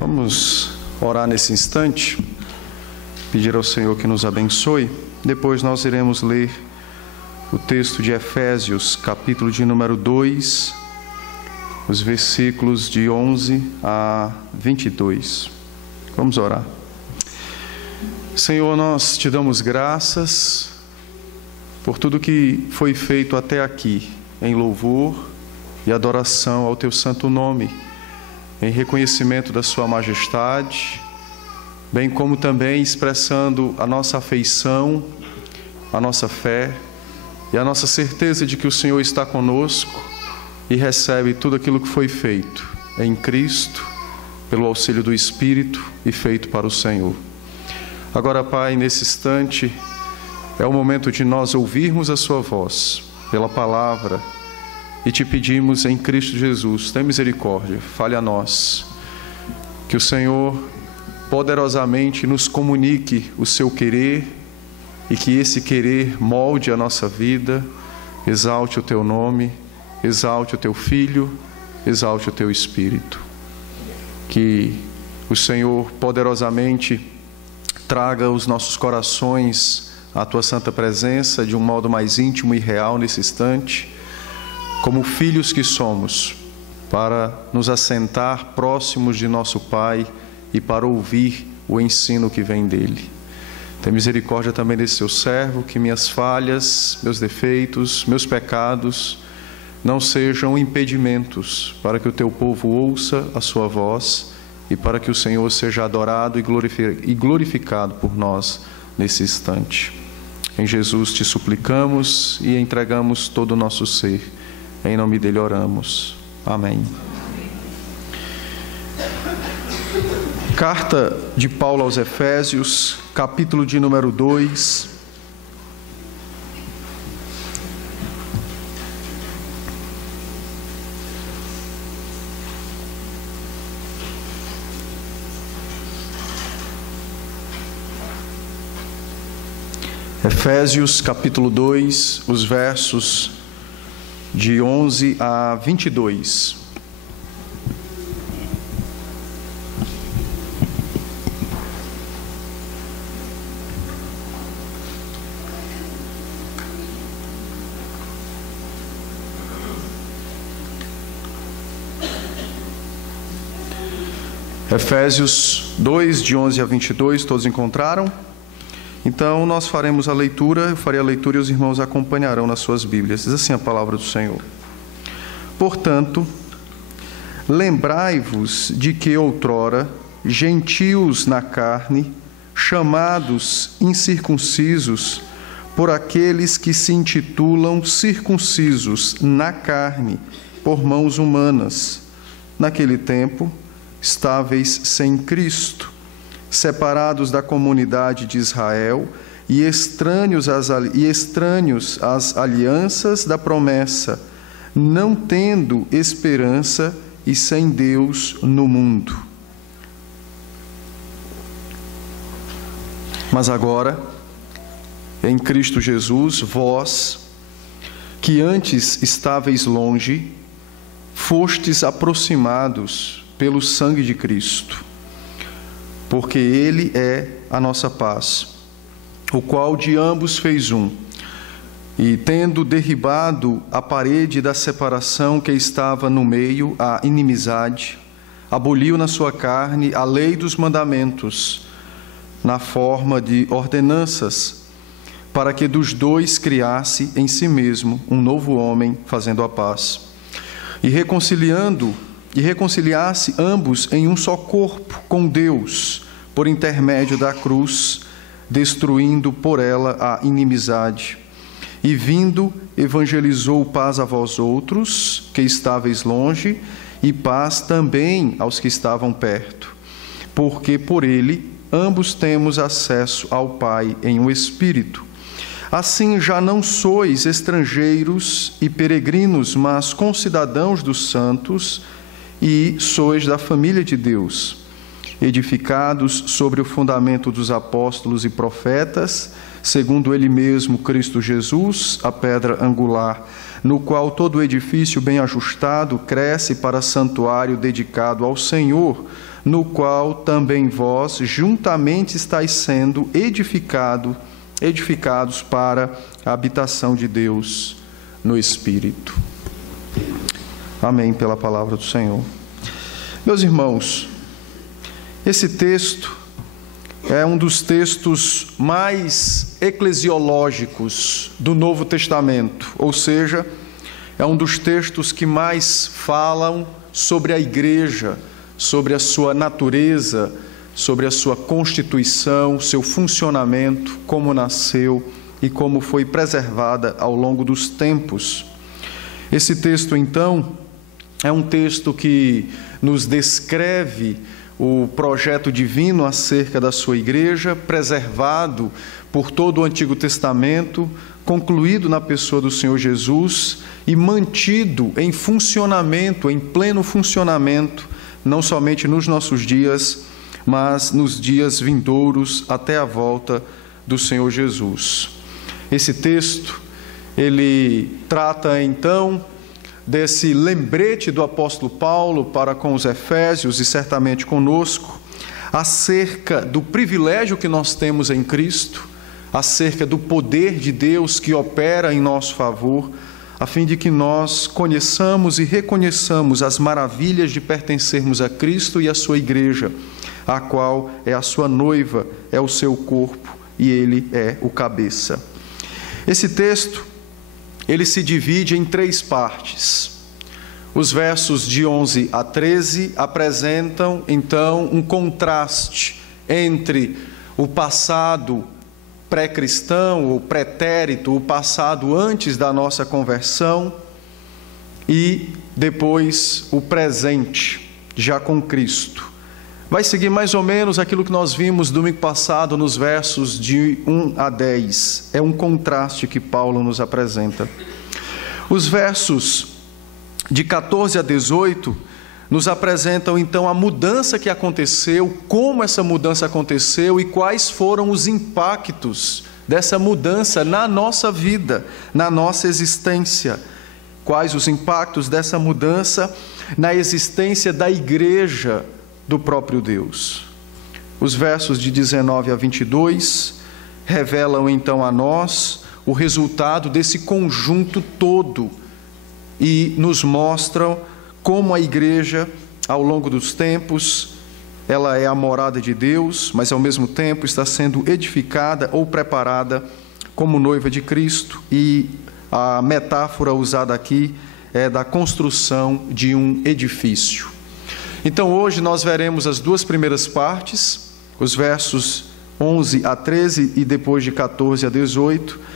Vamos orar nesse instante, pedir ao Senhor que nos abençoe. Depois nós iremos ler o texto de Efésios, capítulo de número 2, os versículos de 11 a 22. Vamos orar. Senhor, nós te damos graças por tudo que foi feito até aqui, em louvor e adoração ao teu santo nome, em reconhecimento da sua majestade, bem como também expressando a nossa afeição, a nossa fé e a nossa certeza de que o Senhor está conosco e recebe tudo aquilo que foi feito em Cristo, pelo auxílio do Espírito e feito para o Senhor. Agora, Pai, nesse instante, é o momento de nós ouvirmos a sua voz pela palavra e te pedimos em Cristo Jesus, tem misericórdia, fale a nós, que o Senhor poderosamente nos comunique o seu querer e que esse querer molde a nossa vida, exalte o teu nome, exalte o teu Filho, exalte o teu Espírito. Que o Senhor poderosamente traga os nossos corações à tua santa presença de um modo mais íntimo e real nesse instante, como filhos que somos, para nos assentar próximos de nosso Pai e para ouvir o ensino que vem dele. Tem misericórdia também desse teu servo, que minhas falhas, meus defeitos, meus pecados não sejam impedimentos para que o teu povo ouça a sua voz e para que o Senhor seja adorado e glorificado por nós nesse instante. Em Jesus te suplicamos e entregamos todo o nosso ser. Em nome dele oramos. Amém. Carta de Paulo aos Efésios, capítulo de número 2. Efésios, capítulo 2, os versos de 11 a 22. Efésios 2, de 11 a 22, todos encontraram? Então, nós faremos a leitura, eu farei a leitura e os irmãos acompanharão nas suas Bíblias. Diz assim a palavra do Senhor. Portanto, lembrai-vos de que outrora, gentios na carne, chamados incircuncisos, por aqueles que se intitulam circuncisos na carne, por mãos humanas, naquele tempo, estáveis sem Cristo, separados da comunidade de Israel e estranhos às alianças da promessa, não tendo esperança e sem Deus no mundo. Mas agora, em Cristo Jesus, vós, que antes estáveis longe, fostes aproximados pelo sangue de Cristo, porque Ele é a nossa paz, o qual de ambos fez um, e tendo derribado a parede da separação que estava no meio, a inimizade, aboliu na sua carne a lei dos mandamentos, na forma de ordenanças, para que dos dois criasse em si mesmo um novo homem, fazendo a paz, e reconciliasse ambos em um só corpo com Deus, por intermédio da cruz, destruindo por ela a inimizade. E vindo, evangelizou paz a vós outros, que estáveis longe, e paz também aos que estavam perto. Porque por ele ambos temos acesso ao Pai em um Espírito. Assim já não sois estrangeiros e peregrinos, mas concidadãos dos santos, e sois da família de Deus, edificados sobre o fundamento dos apóstolos e profetas, segundo ele mesmo, Cristo Jesus, a pedra angular, no qual todo edifício bem ajustado cresce para santuário dedicado ao Senhor, no qual também vós juntamente estáis sendo edificados para a habitação de Deus no Espírito. Amém, pela palavra do Senhor. Meus irmãos, esse texto é um dos textos mais eclesiológicos do Novo Testamento, ou seja, é um dos textos que mais falam sobre a igreja, sobre a sua natureza, sobre a sua constituição, seu funcionamento, como nasceu e como foi preservada ao longo dos tempos. Esse texto, então, é um texto que nos descreve o projeto divino acerca da sua igreja, preservado por todo o Antigo Testamento, concluído na pessoa do Senhor Jesus e mantido em funcionamento, em pleno funcionamento, não somente nos nossos dias, mas nos dias vindouros até a volta do Senhor Jesus. Esse texto, ele trata então desse lembrete do apóstolo Paulo para com os Efésios e certamente conosco, acerca do privilégio que nós temos em Cristo, acerca do poder de Deus que opera em nosso favor, a fim de que nós conheçamos e reconheçamos as maravilhas de pertencermos a Cristo e a sua igreja, a qual é a sua noiva, é o seu corpo e ele é o cabeça. Esse texto, ele se divide em 3 partes. Os versos de 11 a 13 apresentam, então, um contraste entre o passado pré-cristão ou pretérito, o passado antes da nossa conversão, e depois o presente, já com Cristo. Vai seguir mais ou menos aquilo que nós vimos domingo passado nos versos de 1 a 10. É um contraste que Paulo nos apresenta. Os versos de 14 a 18 nos apresentam então a mudança que aconteceu, como essa mudança aconteceu e quais foram os impactos dessa mudança na nossa vida, na nossa existência. Quais os impactos dessa mudança na existência da igreja do próprio Deus. Os versos de 19 a 22 revelam então a nós o resultado desse conjunto todo e nos mostram como a igreja, ao longo dos tempos, ela é a morada de Deus, mas ao mesmo tempo está sendo edificada ou preparada como noiva de Cristo, e a metáfora usada aqui é da construção de um edifício. Então hoje nós veremos as 2 primeiras partes, os versos 11 a 13 e depois de 14 a 18,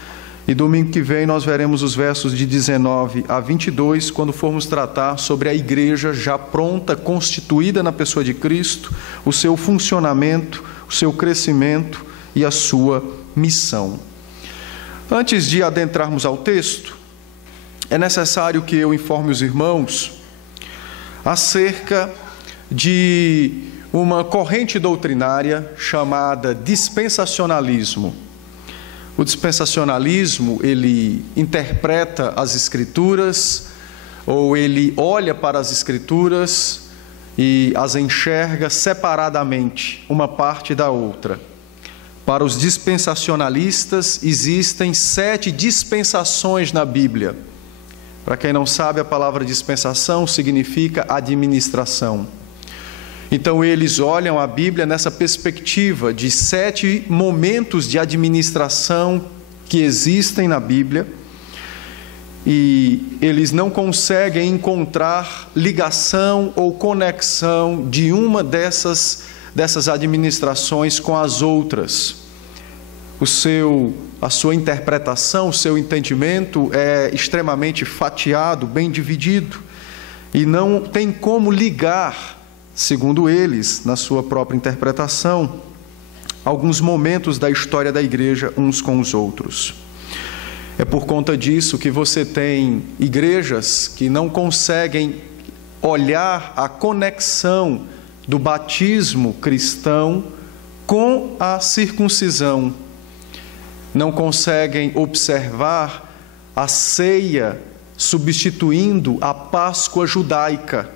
e domingo que vem nós veremos os versos de 19 a 22, quando formos tratar sobre a igreja já pronta, constituída na pessoa de Cristo, o seu funcionamento, o seu crescimento e a sua missão. Antes de adentrarmos ao texto, é necessário que eu informe os irmãos acerca de uma corrente doutrinária chamada dispensacionalismo. O dispensacionalismo, ele interpreta as Escrituras, ou ele olha para as Escrituras e as enxerga separadamente, uma parte da outra. Para os dispensacionalistas, existem 7 dispensações na Bíblia. Para quem não sabe, a palavra dispensação significa administração. Então, eles olham a Bíblia nessa perspectiva de 7 momentos de administração que existem na Bíblia, e eles não conseguem encontrar ligação ou conexão de uma dessas administrações com as outras. A sua interpretação, o seu entendimento é extremamente fatiado, bem dividido, e não tem como ligar, segundo eles, na sua própria interpretação, alguns momentos da história da igreja uns com os outros. É por conta disso que você tem igrejas que não conseguem olhar a conexão do batismo cristão com a circuncisão, não conseguem observar a ceia substituindo a Páscoa judaica.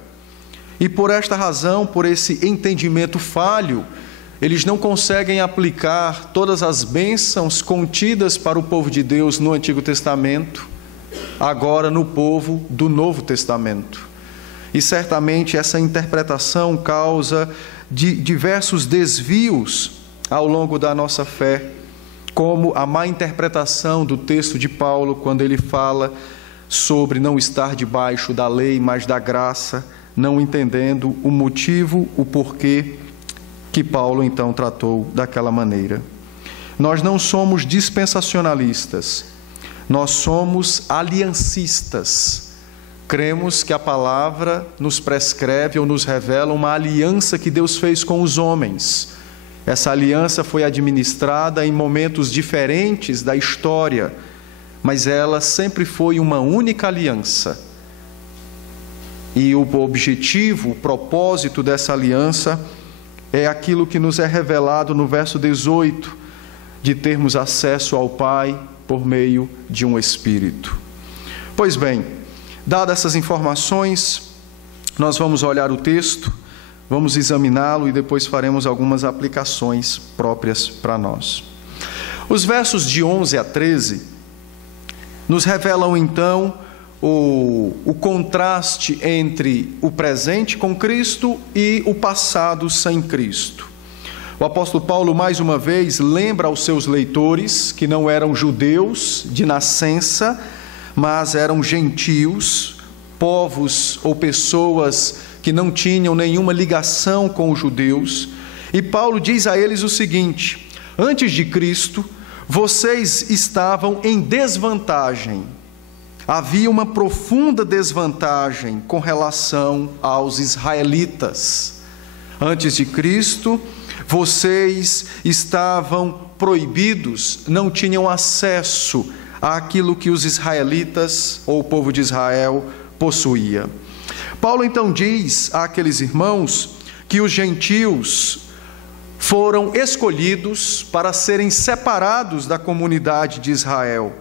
E por esta razão, por esse entendimento falho, eles não conseguem aplicar todas as bênçãos contidas para o povo de Deus no Antigo Testamento, agora no povo do Novo Testamento. E certamente essa interpretação causa diversos desvios ao longo da nossa fé, como a má interpretação do texto de Paulo, quando ele fala sobre não estar debaixo da lei, mas da graça, não entendendo o motivo, o porquê que Paulo então tratou daquela maneira. Nós não somos dispensacionalistas, nós somos aliancistas. Cremos que a palavra nos prescreve ou nos revela uma aliança que Deus fez com os homens. Essa aliança foi administrada em momentos diferentes da história, mas ela sempre foi uma única aliança. E o objetivo, o propósito dessa aliança é aquilo que nos é revelado no verso 18, de termos acesso ao Pai por meio de um Espírito. Pois bem, dadas essas informações, nós vamos olhar o texto, vamos examiná-lo e depois faremos algumas aplicações próprias para nós. Os versos de 11 a 13 nos revelam então o contraste entre o presente com Cristo e o passado sem Cristo. O apóstolo Paulo, mais uma vez, lembra aos seus leitores que não eram judeus de nascença, mas eram gentios, povos ou pessoas que não tinham nenhuma ligação com os judeus. E Paulo diz a eles o seguinte: antes de Cristo, vocês estavam em desvantagem. Havia uma profunda desvantagem com relação aos israelitas. Antes de Cristo, vocês estavam proibidos, não tinham acesso àquilo que os israelitas ou o povo de Israel possuía. Paulo então diz àqueles irmãos que os gentios foram escolhidos para serem separados da comunidade de Israel.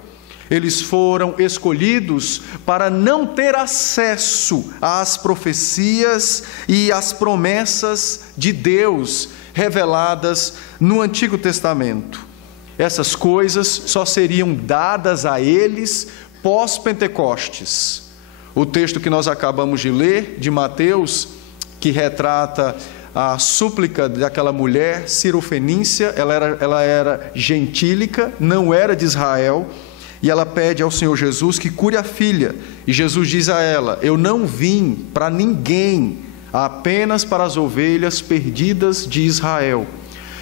Eles foram escolhidos para não ter acesso às profecias e às promessas de Deus reveladas no Antigo Testamento. Essas coisas só seriam dadas a eles pós-Pentecostes. O texto que nós acabamos de ler, de Mateus, que retrata a súplica daquela mulher cirofenícia, ela era gentílica, não era de Israel, e ela pede ao Senhor Jesus que cure a filha. E Jesus diz a ela: eu não vim para ninguém, apenas para as ovelhas perdidas de Israel.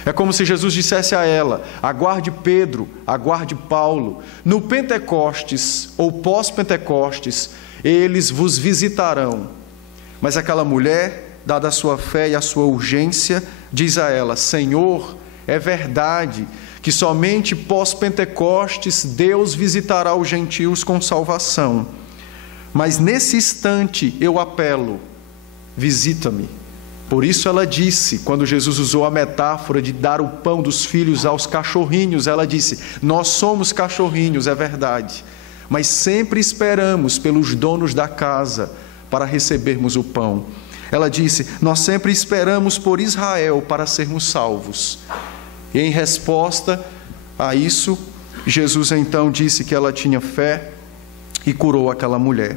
É como se Jesus dissesse a ela: aguarde Pedro, aguarde Paulo. No Pentecostes ou pós-Pentecostes, eles vos visitarão. Mas aquela mulher, dada a sua fé e a sua urgência, diz a ela: Senhor, é verdade que somente pós-Pentecostes Deus visitará os gentios com salvação. Mas nesse instante eu apelo: visita-me. Por isso ela disse, quando Jesus usou a metáfora de dar o pão dos filhos aos cachorrinhos, ela disse: nós somos cachorrinhos, é verdade, mas sempre esperamos pelos donos da casa para recebermos o pão. Ela disse: nós sempre esperamos por Israel para sermos salvos. E em resposta a isso, Jesus então disse que ela tinha fé e curou aquela mulher.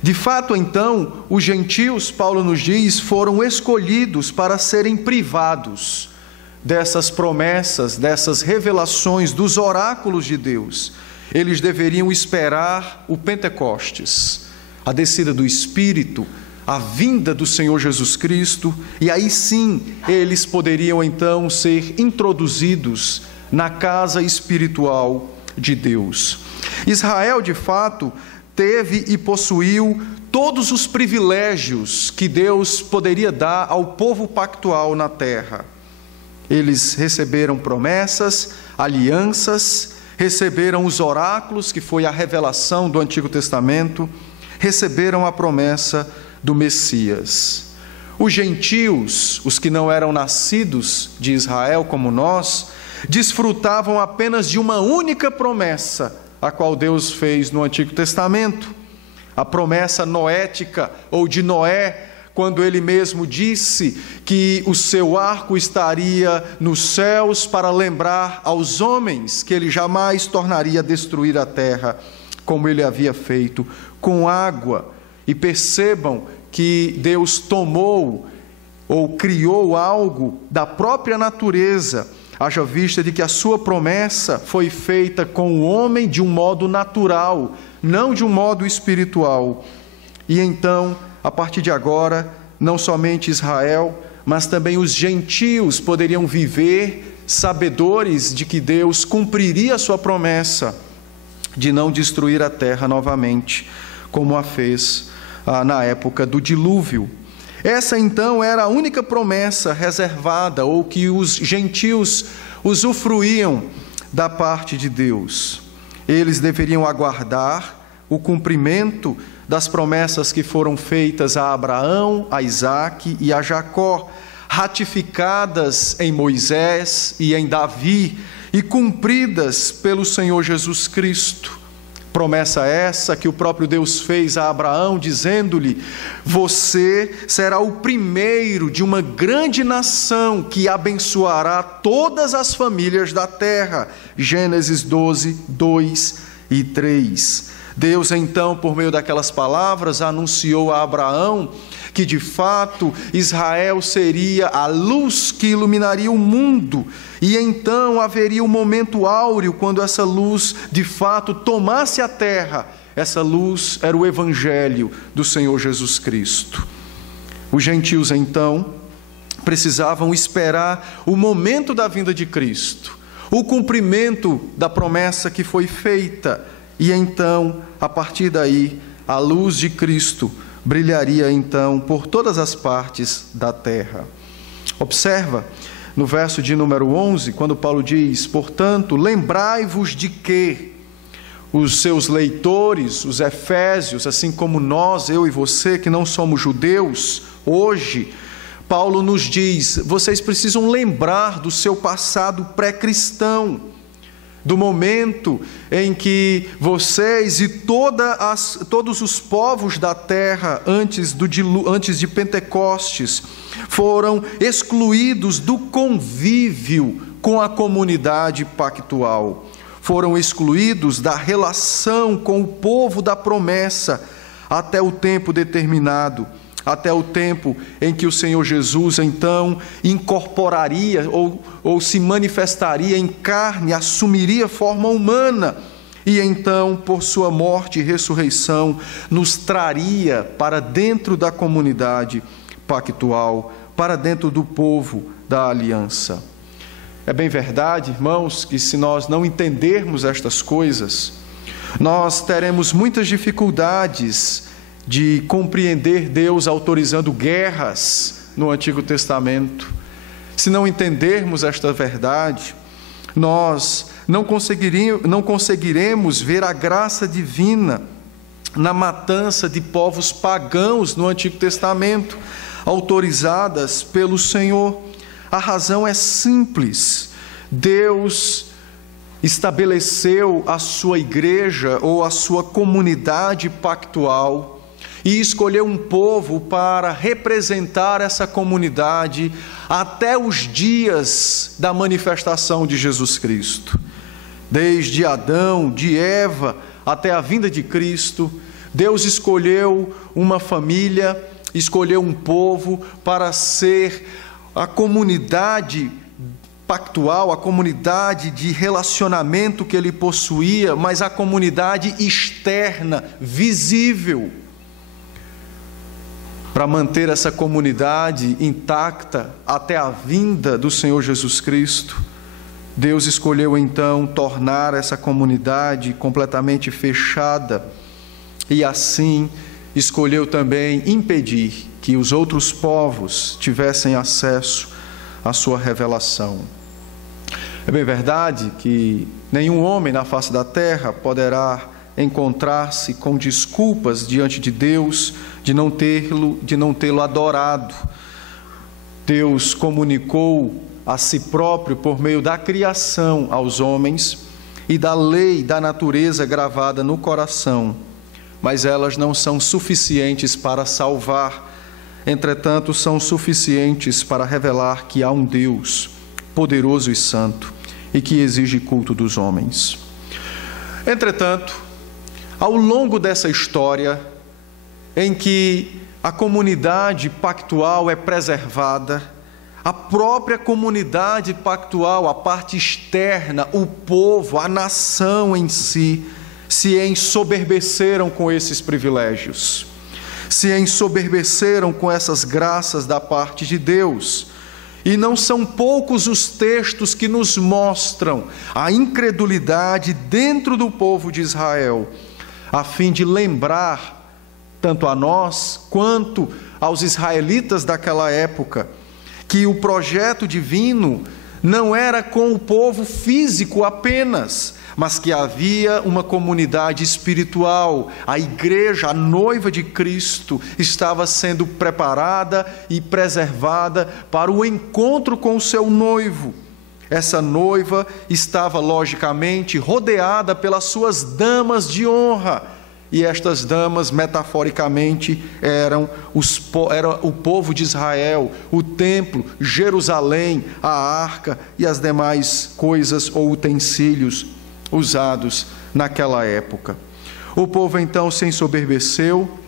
De fato, então, os gentios, Paulo nos diz, foram escolhidos para serem privados dessas promessas, dessas revelações, dos oráculos de Deus. Eles deveriam esperar o Pentecostes, a descida do Espírito, a vinda do Senhor Jesus Cristo, e aí sim eles poderiam então ser introduzidos na casa espiritual de Deus. Israel, de fato, teve e possuiu todos os privilégios que Deus poderia dar ao povo pactual na terra. Eles receberam promessas, alianças, receberam os oráculos, que foi a revelação do Antigo Testamento, receberam a promessa do Messias. Os gentios, os que não eram nascidos de Israel como nós, desfrutavam apenas de uma única promessa, a qual Deus fez no Antigo Testamento: A promessa noética, ou de Noé, quando ele mesmo disse que o seu arco estaria nos céus para lembrar aos homens que ele jamais tornaria a destruir a terra, como ele havia feito com água. E percebam que Deus tomou ou criou algo da própria natureza, haja vista de que a sua promessa foi feita com o homem de um modo natural, não de um modo espiritual. E então, a partir de agora, não somente Israel, mas também os gentios poderiam viver sabedores de que Deus cumpriria a sua promessa de não destruir a terra novamente, como a fez na época do dilúvio. Essa então era a única promessa reservada, ou que os gentios usufruíam da parte de Deus. Eles deveriam aguardar o cumprimento das promessas que foram feitas a Abraão, a Isaque e a Jacó, ratificadas em Moisés e em Davi e cumpridas pelo Senhor Jesus Cristo. Promessa essa que o próprio Deus fez a Abraão, dizendo-lhe: você será o primeiro de uma grande nação que abençoará todas as famílias da terra. Gênesis 12, 2 e 3. Deus então, por meio daquelas palavras, anunciou a Abraão que de fato Israel seria a luz que iluminaria o mundo, e então haveria um momento áureo quando essa luz de fato tomasse a terra. Essa luz era o Evangelho do Senhor Jesus Cristo. Os gentios então precisavam esperar o momento da vinda de Cristo, o cumprimento da promessa que foi feita, e então, a partir daí, a luz de Cristo brilharia então por todas as partes da terra. Observa no verso de número 11, quando Paulo diz: portanto, lembrai-vos de que os seus leitores, os efésios, assim como nós, eu e você, que não somos judeus, hoje, Paulo nos diz: vocês precisam lembrar do seu passado pré-cristão, do momento em que vocês e todos os povos da terra, antes de Pentecostes, foram excluídos do convívio com a comunidade pactual, foram excluídos da relação com o povo da promessa, até o tempo determinado, até o tempo em que o Senhor Jesus então incorporaria ou se manifestaria em carne, assumiria forma humana, e então, por sua morte e ressurreição, nos traria para dentro da comunidade pactual, para dentro do povo da aliança. É bem verdade, irmãos, que se nós não entendermos estas coisas, nós teremos muitas dificuldades de compreender Deus autorizando guerras no Antigo Testamento. Se não entendermos esta verdade, nós não conseguiremos ver a graça divina na matança de povos pagãos no Antigo Testamento, autorizadas pelo Senhor. A razão é simples: Deus estabeleceu a sua igreja ou a sua comunidade pactual e escolheu um povo para representar essa comunidade até os dias da manifestação de Jesus Cristo. Desde Adão, de Eva, até a vinda de Cristo, Deus escolheu uma família, escolheu um povo para ser a comunidade pactual, a comunidade de relacionamento que ele possuía, mas a comunidade externa, visível. Para manter essa comunidade intacta até a vinda do Senhor Jesus Cristo, Deus escolheu então tornar essa comunidade completamente fechada e assim escolheu também impedir que os outros povos tivessem acesso à sua revelação. É bem verdade que nenhum homem na face da terra poderá encontrar-se com desculpas diante de Deus de não tê-lo adorado. Deus comunicou a si próprio por meio da criação aos homens e da lei da natureza gravada no coração, mas elas não são suficientes para salvar. Entretanto, são suficientes para revelar que há um Deus poderoso e santo e que exige culto dos homens. Entretanto, ao longo dessa história, em que a comunidade pactual é preservada, a própria comunidade pactual, a parte externa, o povo, a nação em si, se ensoberbeceram com esses privilégios, se ensoberbeceram com essas graças da parte de Deus. E não são poucos os textos que nos mostram a incredulidade dentro do povo de Israel, a fim de lembrar, tanto a nós quanto aos israelitas daquela época, que o projeto divino não era com o povo físico apenas, mas que havia uma comunidade espiritual. A igreja, a noiva de Cristo, estava sendo preparada e preservada para o encontro com o seu noivo. Essa noiva estava, logicamente, rodeada pelas suas damas de honra, e estas damas, metaforicamente, eram o povo de Israel, o templo, Jerusalém, a arca e as demais coisas ou utensílios usados naquela época. O povo então se ensoberbeceu,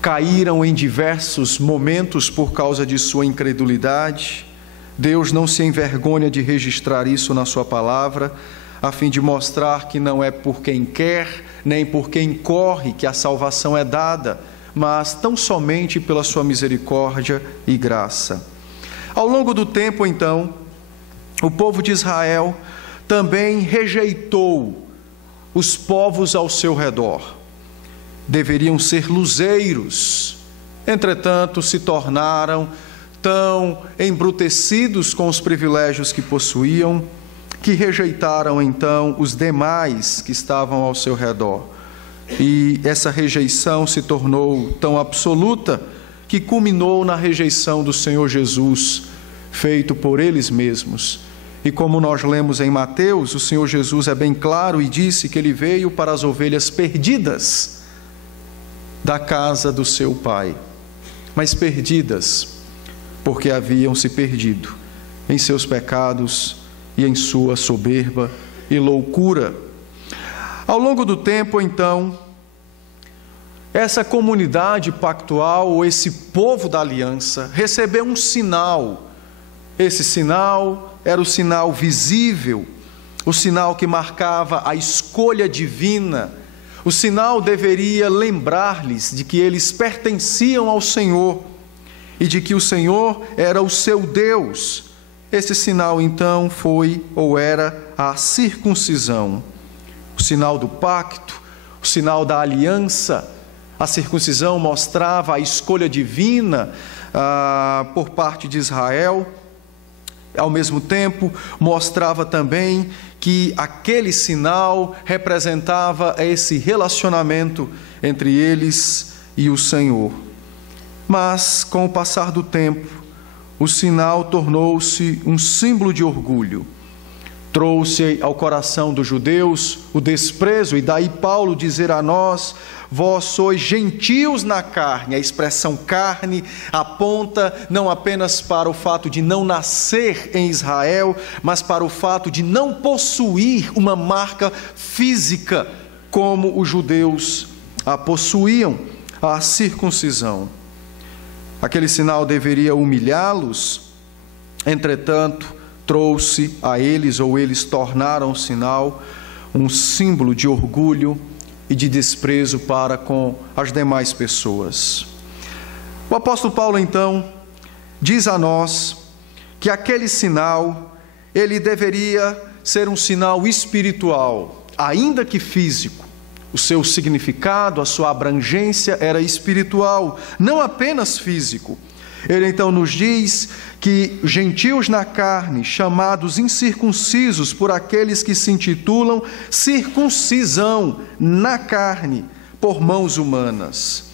caíram em diversos momentos por causa de sua incredulidade. Deus não se envergonha de registrar isso na sua palavra, a fim de mostrar que não é por quem quer, nem por quem corre que a salvação é dada, mas tão somente pela sua misericórdia e graça. Ao longo do tempo, então, o povo de Israel também rejeitou os povos ao seu redor. Deveriam ser luzeiros, entretanto se tornaram tão embrutecidos com os privilégios que possuíam, que rejeitaram então os demais que estavam ao seu redor. E essa rejeição se tornou tão absoluta que culminou na rejeição do Senhor Jesus, feito por eles mesmos. E como nós lemos em Mateus, o Senhor Jesus é bem claro e disse que ele veio para as ovelhas perdidas da casa do seu Pai, mas perdidas porque haviam se perdido em seus pecados e em sua soberba e loucura. Ao longo do tempo, então, essa comunidade pactual, ou esse povo da aliança, recebeu um sinal. Esse sinal era o sinal visível, o sinal que marcava a escolha divina. O sinal deveria lembrar-lhes de que eles pertenciam ao Senhor e de que o Senhor era o seu Deus. Esse sinal, então, foi ou era a circuncisão, o sinal do pacto, o sinal da aliança. A circuncisão mostrava a escolha divina por parte de Israel. Ao mesmo tempo, mostrava também que aquele sinal representava esse relacionamento entre eles e o Senhor. Mas, com o passar do tempo, o sinal tornou-se um símbolo de orgulho. Trouxe ao coração dos judeus o desprezo, e daí Paulo dizer a nós: vós sois gentios na carne. A expressão carne aponta não apenas para o fato de não nascer em Israel, mas para o fato de não possuir uma marca física como os judeus a possuíam, a circuncisão. Aquele sinal deveria humilhá-los, entretanto, trouxe a eles, ou eles tornaram o sinal, um símbolo de orgulho e de desprezo para com as demais pessoas. O apóstolo Paulo, então, diz a nós que aquele sinal, ele deveria ser um sinal espiritual, ainda que físico. O seu significado, a sua abrangência era espiritual, não apenas físico. Ele então nos diz que gentios na carne, chamados incircuncisos por aqueles que se intitulam circuncisão na carne, por mãos humanas.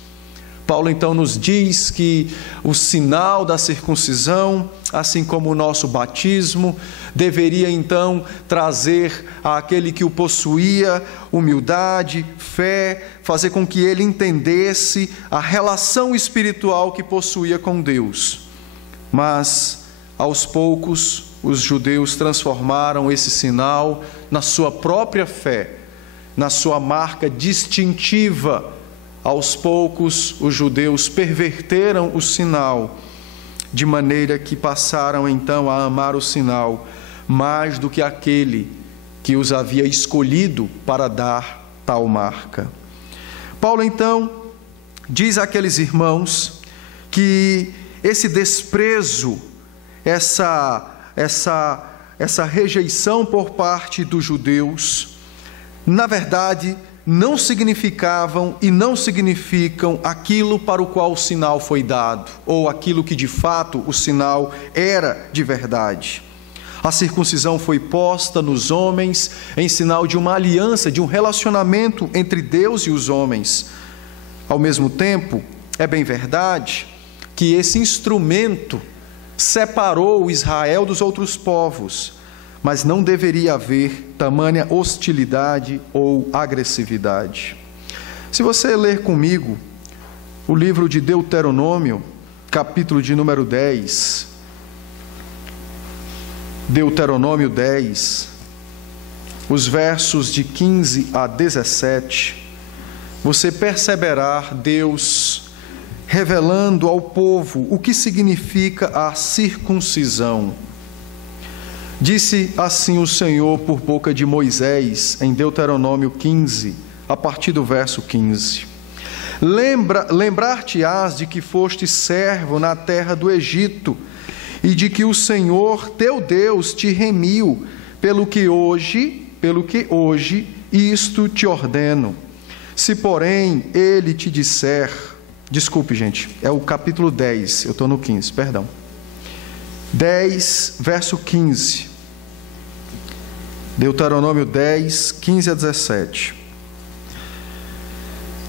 Paulo então nos diz que o sinal da circuncisão, assim como o nosso batismo, deveria então trazer àquele que o possuía humildade, fé, fazer com que ele entendesse a relação espiritual que possuía com Deus. Mas, aos poucos, os judeus transformaram esse sinal na sua própria fé, na sua marca distintiva. Aos poucos, os judeus perverteram o sinal, de maneira que passaram então a amar o sinal mais do que aquele que os havia escolhido para dar tal marca. Paulo então diz àqueles irmãos que esse desprezo, essa rejeição por parte dos judeus, na verdade, não significavam e não significam aquilo para o qual o sinal foi dado, ou aquilo que de fato o sinal era de verdade. A circuncisão foi posta nos homens em sinal de uma aliança, de um relacionamento entre Deus e os homens. Ao mesmo tempo, é bem verdade que esse instrumento separou Israel dos outros povos, mas não deveria haver tamanha hostilidade ou agressividade. Se você ler comigo o livro de Deuteronômio, capítulo de número 10, Deuteronômio 10, os versos de 15 a 17, você perceberá Deus revelando ao povo o que significa a circuncisão. Disse assim o Senhor por boca de Moisés, em Deuteronômio 15, a partir do verso 15. Lembrar-te-ás de que foste servo na terra do Egito, e de que o Senhor teu Deus te remiu, pelo que hoje isto te ordeno. Se, porém, ele te disser... Desculpe, gente, é o capítulo 10, eu estou no 15, perdão. 10, verso 15. Deuteronômio 10, 15 a 17.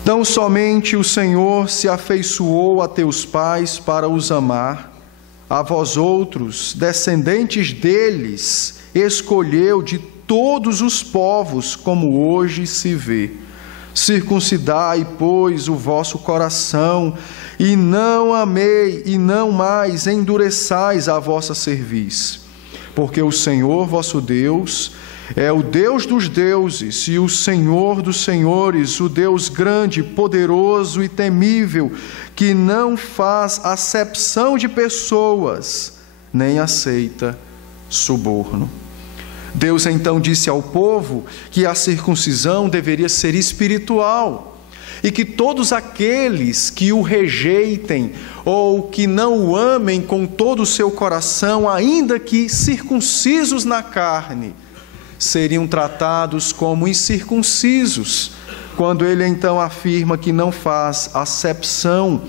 Tão somente o Senhor se afeiçoou a teus pais para os amar, a vós outros, descendentes deles, escolheu de todos os povos, como hoje se vê. Circuncidai, pois, o vosso coração, e não amei, e não mais endureçais a vossa cerviz. Porque o Senhor vosso Deus é o Deus dos deuses e o Senhor dos senhores, o Deus grande, poderoso e temível, que não faz acepção de pessoas, nem aceita suborno. Deus então disse ao povo que a circuncisão deveria ser espiritual e que todos aqueles que o rejeitem ou que não o amem com todo o seu coração, ainda que circuncisos na carne, seriam tratados como incircuncisos, quando ele então afirma que não faz acepção.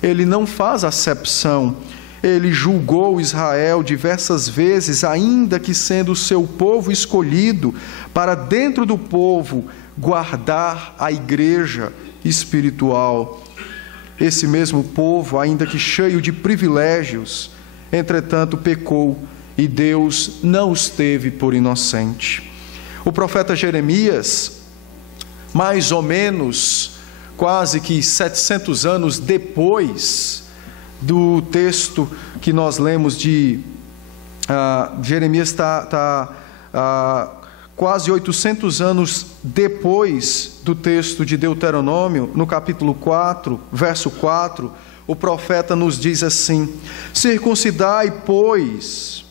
Ele não faz acepção. Ele julgou Israel diversas vezes, ainda que sendo o seu povo escolhido, para dentro do povo guardar a igreja espiritual. Esse mesmo povo, ainda que cheio de privilégios, entretanto pecou, e Deus não os teve por inocente. O profeta Jeremias, mais ou menos, quase que 700 anos depois do texto que nós lemos de Jeremias, está quase 800 anos depois do texto de Deuteronômio, no capítulo 4, verso 4, o profeta nos diz assim: circuncidai, pois,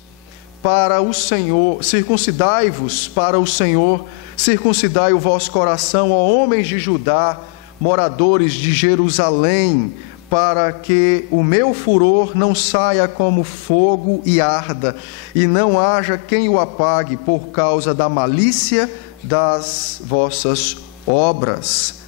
para o Senhor, circuncidai-vos para o Senhor, circuncidai o vosso coração, ó homens de Judá, moradores de Jerusalém, para que o meu furor não saia como fogo e arda, e não haja quem o apague por causa da malícia das vossas obras.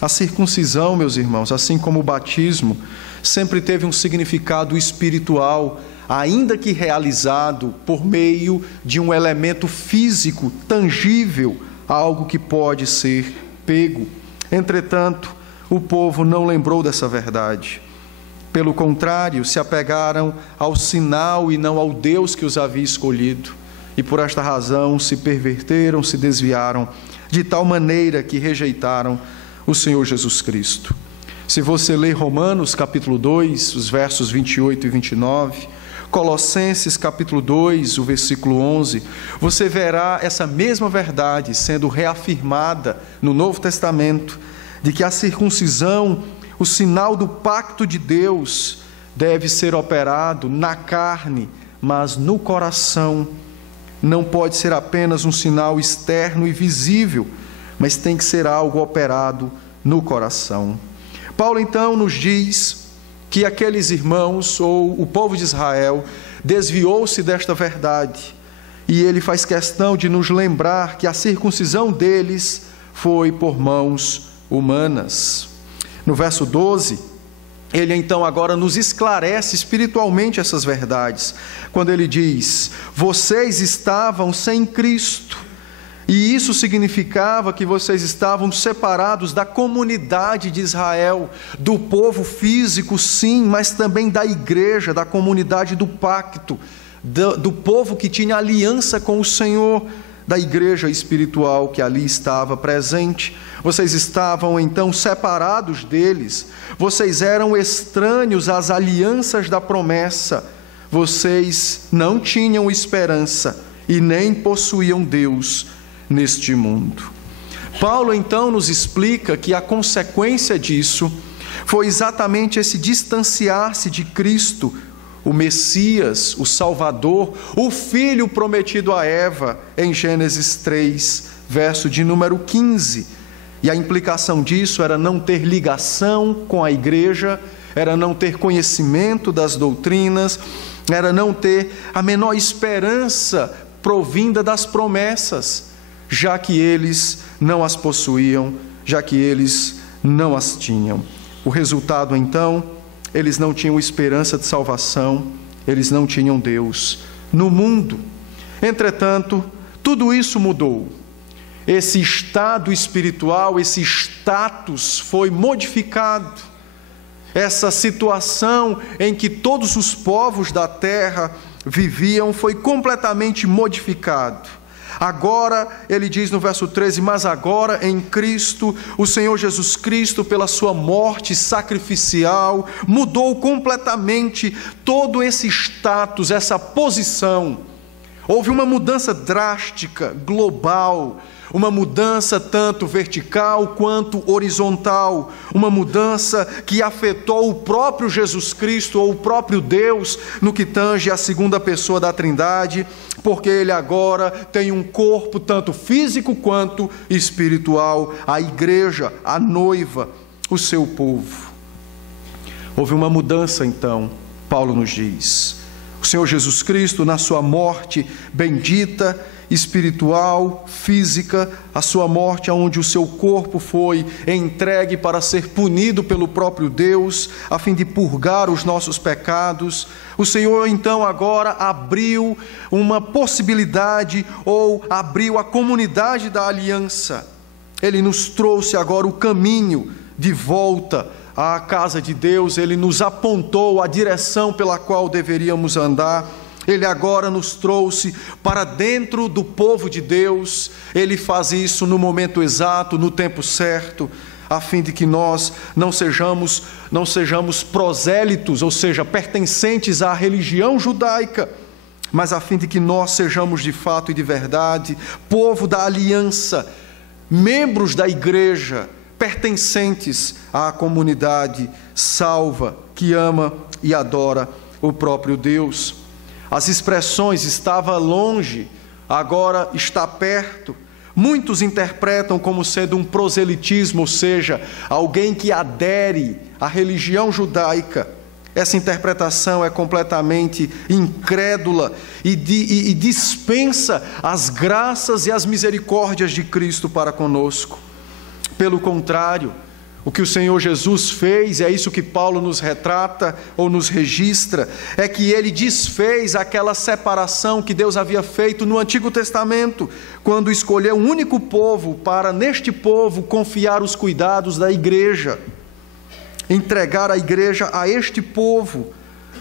A circuncisão, meus irmãos, assim como o batismo, sempre teve um significado espiritual, ainda que realizado por meio de um elemento físico, tangível, algo que pode ser pego. Entretanto, o povo não lembrou dessa verdade. Pelo contrário, se apegaram ao sinal e não ao Deus que os havia escolhido. E por esta razão se perverteram, se desviaram, de tal maneira que rejeitaram o Senhor Jesus Cristo. Se você ler Romanos capítulo 2, os versos 28 e 29, Colossenses capítulo 2, o versículo 11, você verá essa mesma verdade sendo reafirmada no Novo Testamento, de que a circuncisão, o sinal do pacto de Deus, deve ser operado na carne, mas no coração. Não pode ser apenas um sinal externo e visível, mas tem que ser algo operado no coração. Paulo então nos diz que aqueles irmãos, ou o povo de Israel, desviou-se desta verdade, e ele faz questão de nos lembrar que a circuncisão deles foi por mãos humanas. No verso 12, ele então agora nos esclarece espiritualmente essas verdades, quando ele diz: vocês estavam sem Cristo, e isso significava que vocês estavam separados da comunidade de Israel, do povo físico, sim, mas também da igreja, da comunidade do pacto, do povo que tinha aliança com o Senhor, da igreja espiritual que ali estava presente. Vocês estavam então separados deles, vocês eram estranhos às alianças da promessa, vocês não tinham esperança e nem possuíam Deus neste mundo. Paulo então nos explica que a consequência disso foi exatamente esse distanciar-se de Cristo, o Messias, o Salvador, o Filho prometido a Eva, em Gênesis 3, verso de número 15. E a implicação disso era não ter ligação com a igreja, era não ter conhecimento das doutrinas, era não ter a menor esperança provinda das promessas, já que eles não as possuíam, já que eles não as tinham. O resultado, então, eles não tinham esperança de salvação, eles não tinham Deus no mundo. Entretanto, tudo isso mudou. Esse estado espiritual, esse status foi modificado. Essa situação em que todos os povos da terra viviam foi completamente modificado. Agora, ele diz no verso 13, mas agora em Cristo, o Senhor Jesus Cristo, pela sua morte sacrificial, mudou completamente todo esse status, essa posição. Houve uma mudança drástica, global, uma mudança tanto vertical quanto horizontal, uma mudança que afetou o próprio Jesus Cristo, ou o próprio Deus, no que tange a segunda pessoa da Trindade, porque ele agora tem um corpo tanto físico quanto espiritual, a igreja, a noiva, o seu povo. Houve uma mudança então, Paulo nos diz. O Senhor Jesus Cristo, na sua morte bendita, espiritual, física, a sua morte onde o seu corpo foi entregue para ser punido pelo próprio Deus, a fim de purgar os nossos pecados. O Senhor então agora abriu uma possibilidade, ou abriu a comunidade da aliança. Ele nos trouxe agora o caminho de volta à casa de Deus, ele nos apontou a direção pela qual deveríamos andar. Ele agora nos trouxe para dentro do povo de Deus. Ele faz isso no momento exato, no tempo certo, a fim de que nós não sejamos prosélitos, ou seja, pertencentes à religião judaica, mas a fim de que nós sejamos de fato e de verdade povo da aliança, membros da igreja, pertencentes à comunidade salva, que ama e adora o próprio Deus. As expressões estava longe, agora está perto. Muitos interpretam como sendo um proselitismo, ou seja, alguém que adere à religião judaica. Essa interpretação é completamente incrédula e dispensa as graças e as misericórdias de Cristo para conosco. Pelo contrário, o que o Senhor Jesus fez, é isso que Paulo nos retrata ou nos registra, é que ele desfez aquela separação que Deus havia feito no Antigo Testamento, quando escolheu um único povo para, neste povo, confiar os cuidados da igreja. entregar a igreja a este povo.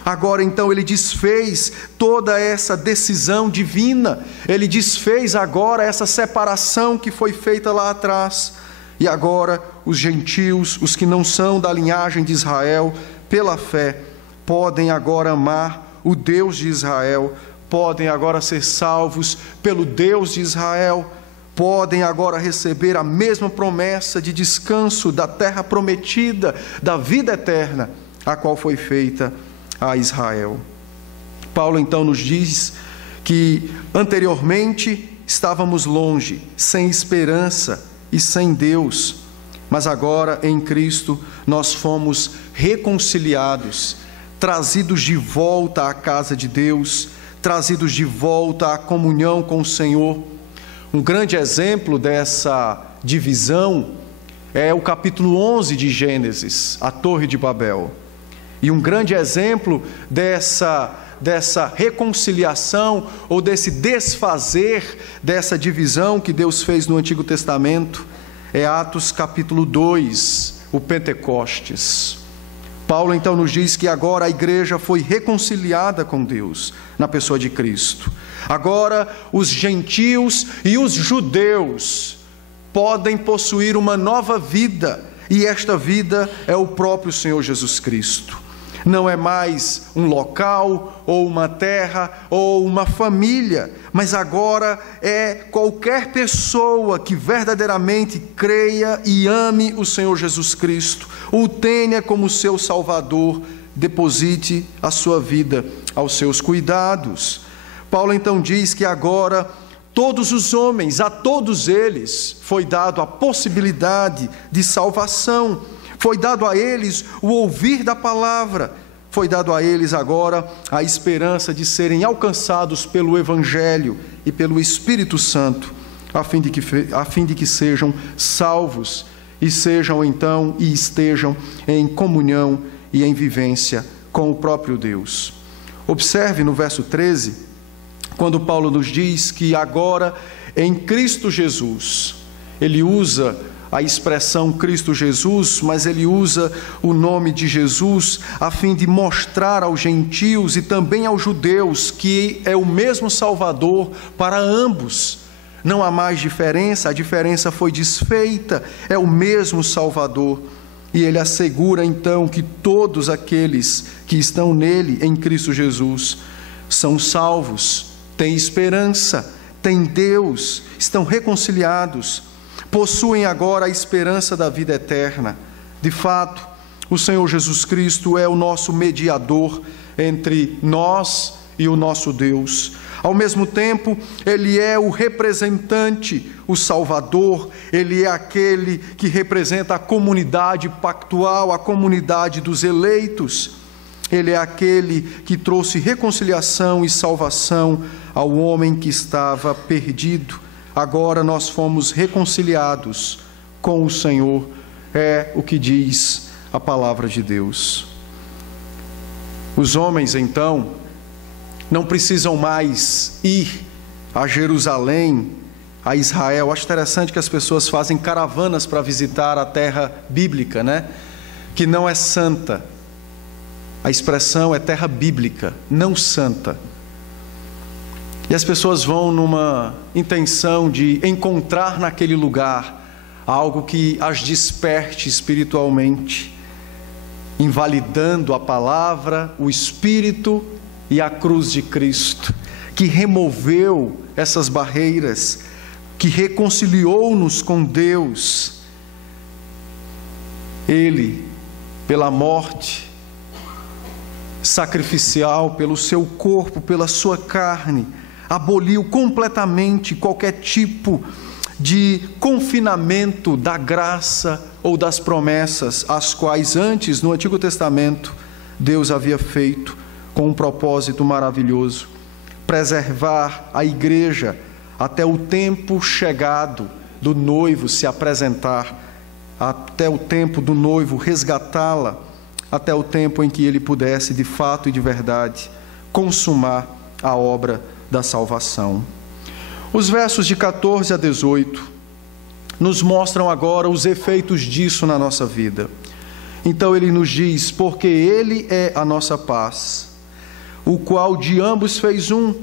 Agora então ele desfez toda essa decisão divina, ele desfez agora essa separação que foi feita lá atrás. E agora os gentios, os que não são da linhagem de Israel, pela fé, podem agora amar o Deus de Israel, podem agora ser salvos pelo Deus de Israel, podem agora receber a mesma promessa de descanso da terra prometida, da vida eterna, a qual foi feita a Israel. Paulo então nos diz que anteriormente estávamos longe, sem esperança e sem Deus, mas agora em Cristo nós fomos reconciliados, trazidos de volta à casa de Deus, trazidos de volta à comunhão com o Senhor. Um grande exemplo dessa divisão é o capítulo 11 de Gênesis, a Torre de Babel. E um grande exemplo dessa reconciliação ou desse desfazer dessa divisão que Deus fez no Antigo Testamento é Atos capítulo 2, o Pentecostes. Paulo então nos diz que agora a igreja foi reconciliada com Deus na pessoa de Cristo. Agora os gentios e os judeus podem possuir uma nova vida, e esta vida é o próprio Senhor Jesus Cristo. Não é mais um local, ou uma terra, ou uma família, mas agora é qualquer pessoa que verdadeiramente creia e ame o Senhor Jesus Cristo, o tenha como seu Salvador, deposite a sua vida aos seus cuidados. Paulo então diz que agora todos os homens, a todos eles foi dado a possibilidade de salvação. Foi dado a eles o ouvir da palavra, foi dado a eles agora a esperança de serem alcançados pelo Evangelho e pelo Espírito Santo, a fim de que sejam salvos e sejam então e estejam em comunhão e em vivência com o próprio Deus. Observe no verso 13, quando Paulo nos diz que agora em Cristo Jesus, ele usa a expressão Cristo Jesus, mas ele usa o nome de Jesus a fim de mostrar aos gentios e também aos judeus que é o mesmo Salvador para ambos. Não há mais diferença, a diferença foi desfeita, é o mesmo Salvador. E ele assegura então que todos aqueles que estão nele, em Cristo Jesus, são salvos, têm esperança, têm Deus, estão reconciliados, possuem agora a esperança da vida eterna. De fato, o Senhor Jesus Cristo é o nosso mediador entre nós e o nosso Deus. Ao mesmo tempo, Ele é o representante, o Salvador, Ele é aquele que representa a comunidade pactual, a comunidade dos eleitos. Ele é aquele que trouxe reconciliação e salvação ao homem que estava perdido. Agora nós fomos reconciliados com o Senhor, é o que diz a palavra de Deus. Os homens, então, não precisam mais ir a Jerusalém, a Israel. Acho interessante que as pessoas fazem caravanas para visitar a terra bíblica, né? Que não é santa. A expressão é terra bíblica, não santa. E as pessoas vão numa intenção de encontrar naquele lugar algo que as desperte espiritualmente, invalidando a palavra, o Espírito e a cruz de Cristo, que removeu essas barreiras, que reconciliou-nos com Deus. Ele, pela morte sacrificial, pelo seu corpo, pela sua carne, aboliu completamente qualquer tipo de confinamento da graça ou das promessas, as quais antes, no Antigo Testamento, Deus havia feito com um propósito maravilhoso: preservar a igreja até o tempo chegado do noivo se apresentar, até o tempo do noivo resgatá-la, até o tempo em que ele pudesse, de fato e de verdade, consumar a obra da salvação. Os versos de 14 a 18 nos mostram agora os efeitos disso na nossa vida. então ele nos diz: porque ele é a nossa paz, o qual de ambos fez um,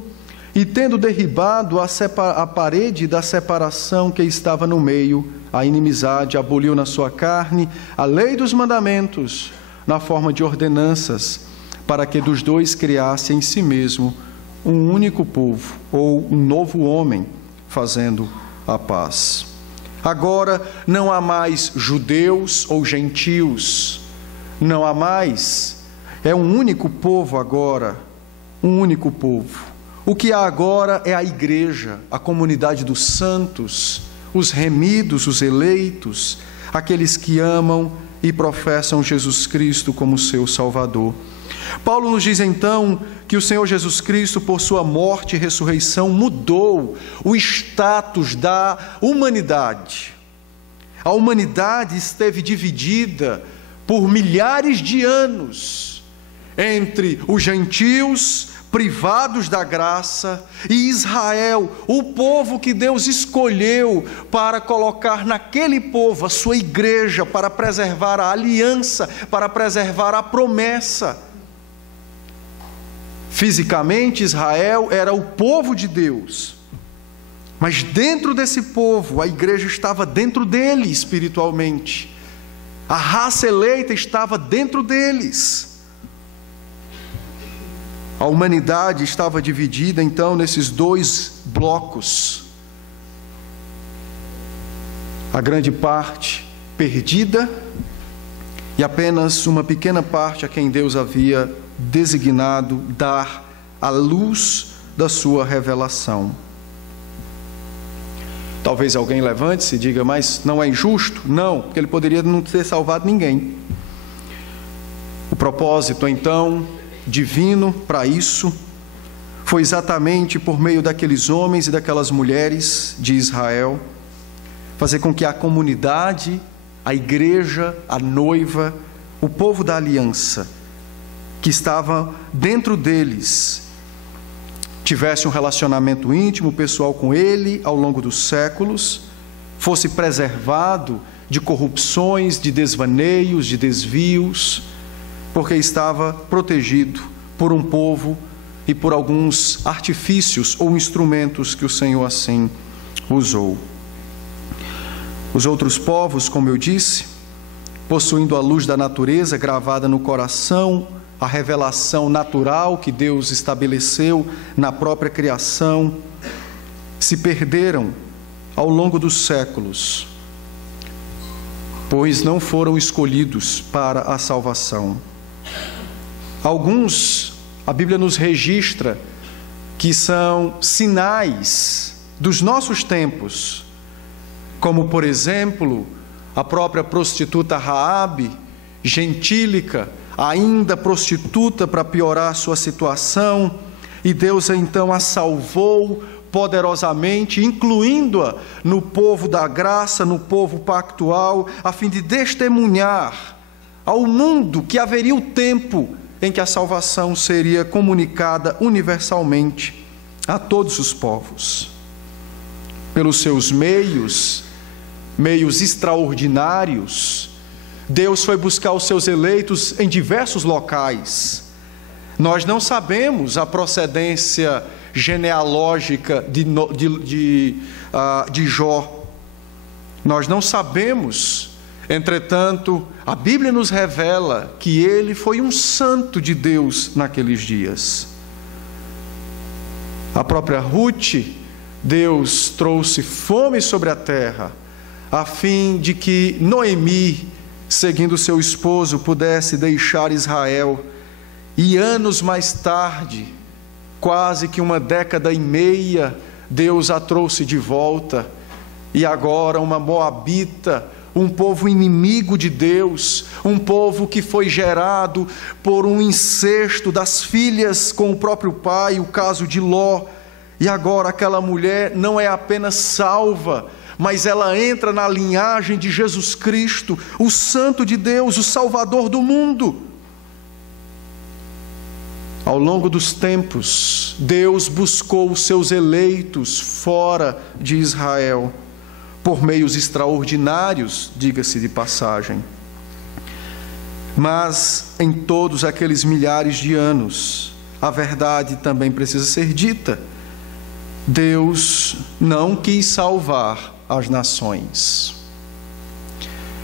e tendo derribado a parede da separação que estava no meio, a inimizade, aboliu na sua carne a lei dos mandamentos, na forma de ordenanças, para que dos dois criasse em si mesmo um único povo, ou um novo homem, fazendo a paz. Agora não há mais judeus ou gentios, não há mais, é um único povo agora, um único povo. O que há agora é a igreja, a comunidade dos santos, os remidos, os eleitos, aqueles que amam e professam Jesus Cristo como seu Salvador. Paulo nos diz então que o Senhor Jesus Cristo, por sua morte e ressurreição, mudou o status da humanidade. A humanidade esteve dividida por milhares de anos entre os gentios, privados da graça, e Israel, o povo que Deus escolheu para colocar naquele povo a sua igreja, para preservar a aliança, para preservar a promessa. Fisicamente, Israel era o povo de Deus, mas dentro desse povo, a igreja estava dentro dele espiritualmente. A raça eleita estava dentro deles. A humanidade estava dividida, então, nesses dois blocos. A grande parte perdida e apenas uma pequena parte a quem Deus havia designado dar a luz da sua revelação. Talvez alguém levante-se e diga: mas não é injusto? Não, porque ele poderia não ter salvado ninguém. O propósito, então, divino para isso, foi exatamente por meio daqueles homens e daquelas mulheres de Israel, fazer com que a comunidade, a igreja, a noiva, o povo da aliança, que estava dentro deles, tivesse um relacionamento íntimo, pessoal com ele ao longo dos séculos, fosse preservado de corrupções, de desvaneios, de desvios, porque estava protegido por um povo e por alguns artifícios ou instrumentos que o Senhor assim usou. Os outros povos, como eu disse, possuindo a luz da natureza gravada no coração, a revelação natural que Deus estabeleceu na própria criação, se perderam ao longo dos séculos, pois não foram escolhidos para a salvação. Alguns, a Bíblia nos registra que são sinais dos nossos tempos, como, por exemplo, a própria prostituta Raabe, gentílica, ainda prostituta para piorar sua situação, e Deus então a salvou poderosamente, incluindo-a no povo da graça, no povo pactual, a fim de testemunhar ao mundo que haveria o tempo em que a salvação seria comunicada universalmente a todos os povos. Pelos seus meios extraordinários, Deus foi buscar os seus eleitos em diversos locais. Nós não sabemos a procedência genealógica de Jó. Nós não sabemos, entretanto, a Bíblia nos revela que ele foi um santo de Deus naqueles dias. A própria Ruth, Deus trouxe fome sobre a terra, a fim de que Noemi, seguindo seu esposo, pudesse deixar Israel. E anos mais tarde, quase que uma década e meia, Deus a trouxe de volta. E agora uma moabita, um povo inimigo de Deus, um povo que foi gerado por um incesto das filhas com o próprio pai, o caso de Ló. E agora aquela mulher não é apenas salva, mas ela entra na linhagem de Jesus Cristo, o Santo de Deus, o Salvador do mundo. Ao longo dos tempos, Deus buscou os seus eleitos fora de Israel, por meios extraordinários, diga-se de passagem. Mas em todos aqueles milhares de anos, a verdade também precisa ser dita. Deus não quis salvar as nações.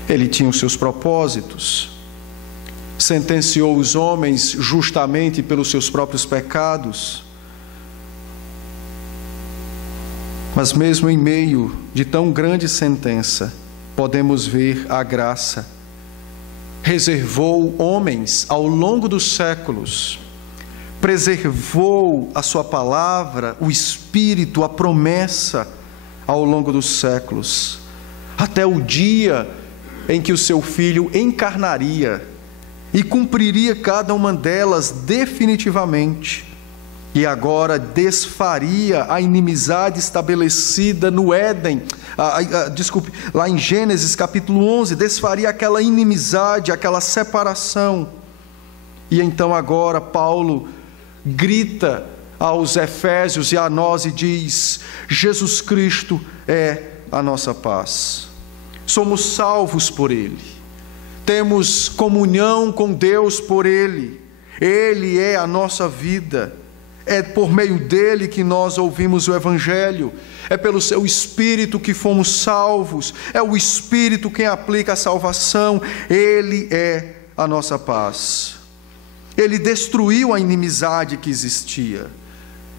Ele tinha os seus propósitos. Sentenciou os homens justamente pelos seus próprios pecados. Mas mesmo em meio de tão grande sentença, podemos ver a graça. Reservou homens ao longo dos séculos, preservou a sua palavra, o Espírito, a promessa ao longo dos séculos, até o dia em que o seu Filho encarnaria e cumpriria cada uma delas definitivamente, e agora desfaria a inimizade estabelecida no Éden, lá em Gênesis capítulo 11, desfaria aquela inimizade, aquela separação. E então agora Paulo grita aos Efésios e a nós e diz: Jesus Cristo é a nossa paz. Somos salvos por Ele, temos comunhão com Deus por Ele, Ele é a nossa vida. É por meio dele que nós ouvimos o Evangelho, é pelo seu Espírito que fomos salvos, é o Espírito quem aplica a salvação, Ele é a nossa paz. Ele destruiu a inimizade que existia,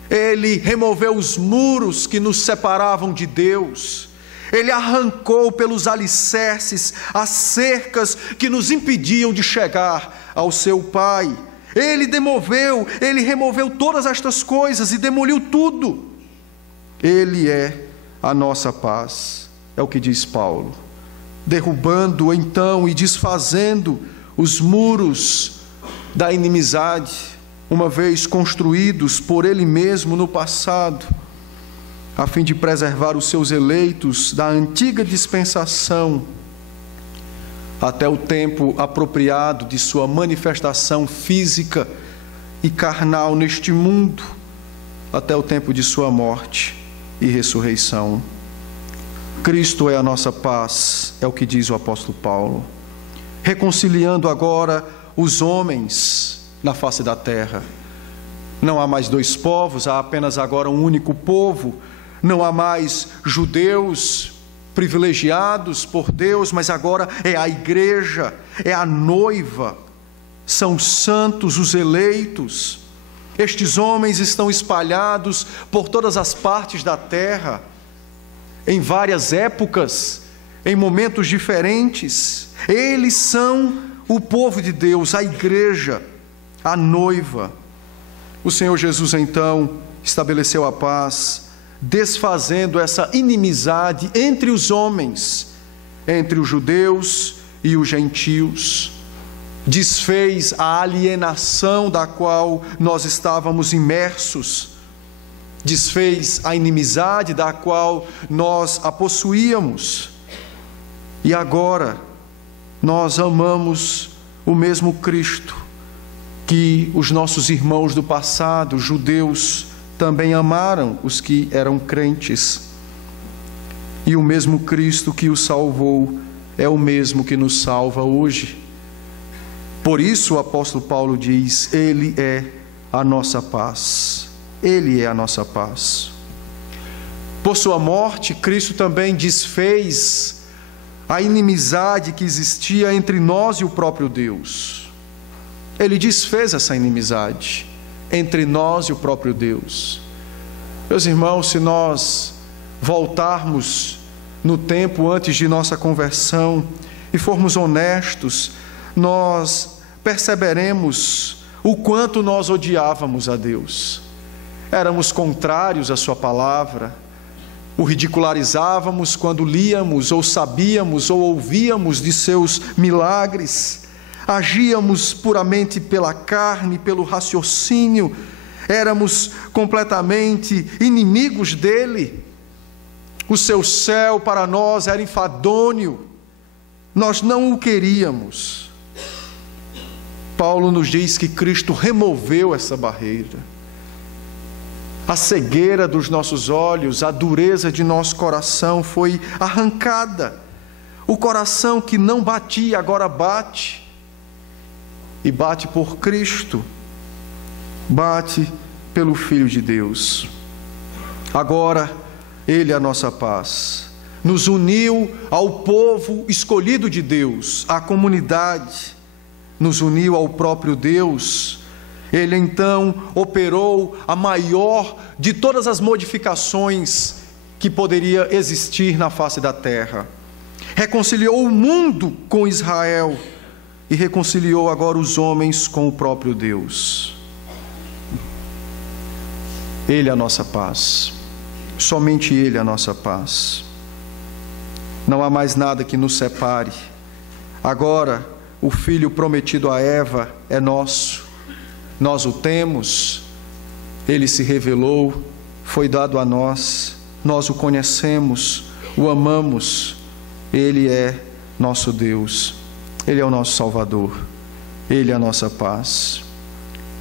Ele removeu os muros que nos separavam de Deus, Ele arrancou pelos alicerces as cercas que nos impediam de chegar ao seu Pai. Ele removeu todas estas coisas e demoliu tudo. Ele é a nossa paz, é o que diz Paulo. Derrubando então e desfazendo os muros da inimizade, uma vez construídos por Ele mesmo no passado, a fim de preservar os seus eleitos da antiga dispensação, até o tempo apropriado de sua manifestação física e carnal neste mundo, até o tempo de sua morte e ressurreição. Cristo é a nossa paz, é o que diz o apóstolo Paulo, reconciliando agora os homens na face da terra. Não há mais dois povos, há apenas agora um único povo. Não há mais judeus privilegiados por Deus, mas agora é a igreja, é a noiva, são santos os eleitos. Estes homens estão espalhados por todas as partes da terra, em várias épocas, em momentos diferentes. Eles são o povo de Deus, a igreja, a noiva. O Senhor Jesus então estabeleceu a paz, desfazendo essa inimizade entre os homens, entre os judeus e os gentios. Desfez a alienação da qual nós estávamos imersos, desfez a inimizade da qual nós a possuíamos, e agora nós amamos o mesmo Cristo que os nossos irmãos do passado, judeus, também amaram os que eram crentes. E o mesmo Cristo que os salvou é o mesmo que nos salva hoje. Por isso o apóstolo Paulo diz: Ele é a nossa paz. Ele é a nossa paz. Por sua morte, Cristo também desfez a inimizade que existia entre nós e o próprio Deus. Ele desfez essa inimizade entre nós e o próprio Deus. Meus irmãos, se nós voltarmos no tempo antes de nossa conversão e formos honestos, nós perceberemos o quanto nós odiávamos a Deus. Éramos contrários à sua palavra, o ridicularizávamos quando líamos, ou sabíamos, ou ouvíamos de seus milagres. Agíamos puramente pela carne, pelo raciocínio, éramos completamente inimigos dele. O seu céu para nós era enfadonho, nós não o queríamos. Paulo nos diz que Cristo removeu essa barreira. A cegueira dos nossos olhos, a dureza de nosso coração foi arrancada. O coração que não batia agora bate. e bate por Cristo, bate pelo Filho de Deus. Agora, Ele é a nossa paz. Nos uniu ao povo escolhido de Deus, à comunidade, nos uniu ao próprio Deus. Ele então operou a maior de todas as modificações que poderia existir na face da terra. Reconciliou o mundo com Israel e reconciliou agora os homens com o próprio Deus. Ele é a nossa paz. Somente Ele é a nossa paz. Não há mais nada que nos separe. Agora, o Filho prometido a Eva é nosso. Nós o temos. Ele se revelou, foi dado a nós. Nós o conhecemos, o amamos. Ele é nosso Deus. Ele é o nosso Salvador. Ele é a nossa paz.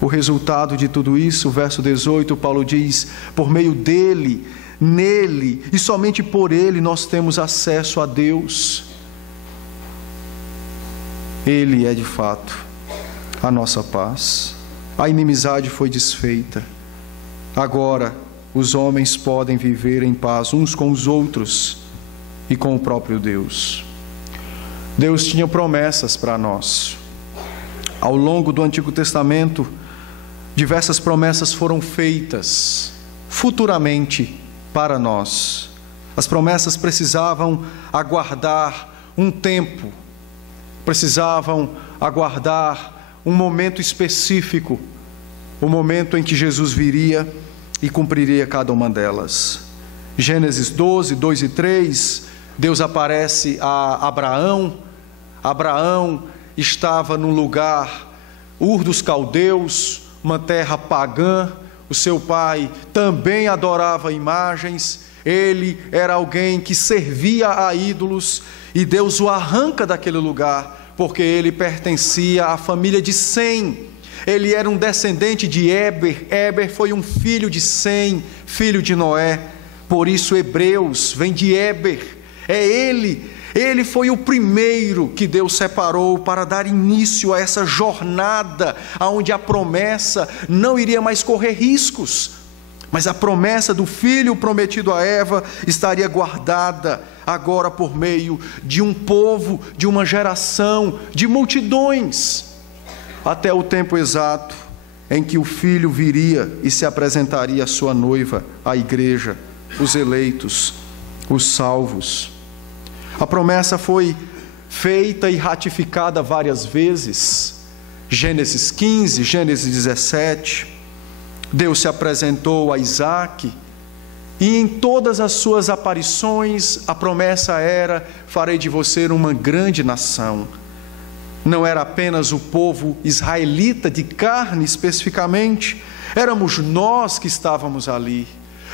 O resultado de tudo isso, verso 18, Paulo diz: por meio dele, nele e somente por ele nós temos acesso a Deus. Ele é de fato a nossa paz. A inimizade foi desfeita. Agora os homens podem viver em paz uns com os outros e com o próprio Deus. Deus tinha promessas para nós. Ao longo do Antigo Testamento, diversas promessas foram feitas futuramente para nós. As promessas precisavam aguardar um tempo, precisavam aguardar um momento específico, o momento em que Jesus viria e cumpriria cada uma delas. Gênesis 12, 2 e 3, Deus aparece a Abraão. Abraão estava num lugar, Ur dos Caldeus, uma terra pagã. O seu pai também adorava imagens. Ele era alguém que servia a ídolos, e Deus o arranca daquele lugar, porque ele pertencia à família de Sem. Ele era um descendente de Éber. Éber foi um filho de Sem, filho de Noé. Por isso Hebreus vem de Éber. É ele foi o primeiro que Deus separou para dar início a essa jornada, onde a promessa não iria mais correr riscos, mas a promessa do filho prometido a Eva estaria guardada agora por meio de um povo, de uma geração, de multidões, até o tempo exato em que o filho viria e se apresentaria à sua noiva, à igreja, os eleitos, os salvos. A promessa foi feita e ratificada várias vezes. Gênesis 15, Gênesis 17, Deus se apresentou a Isaque, e em todas as suas aparições a promessa era: farei de você uma grande nação. Não era apenas o povo israelita de carne especificamente, éramos nós que estávamos ali.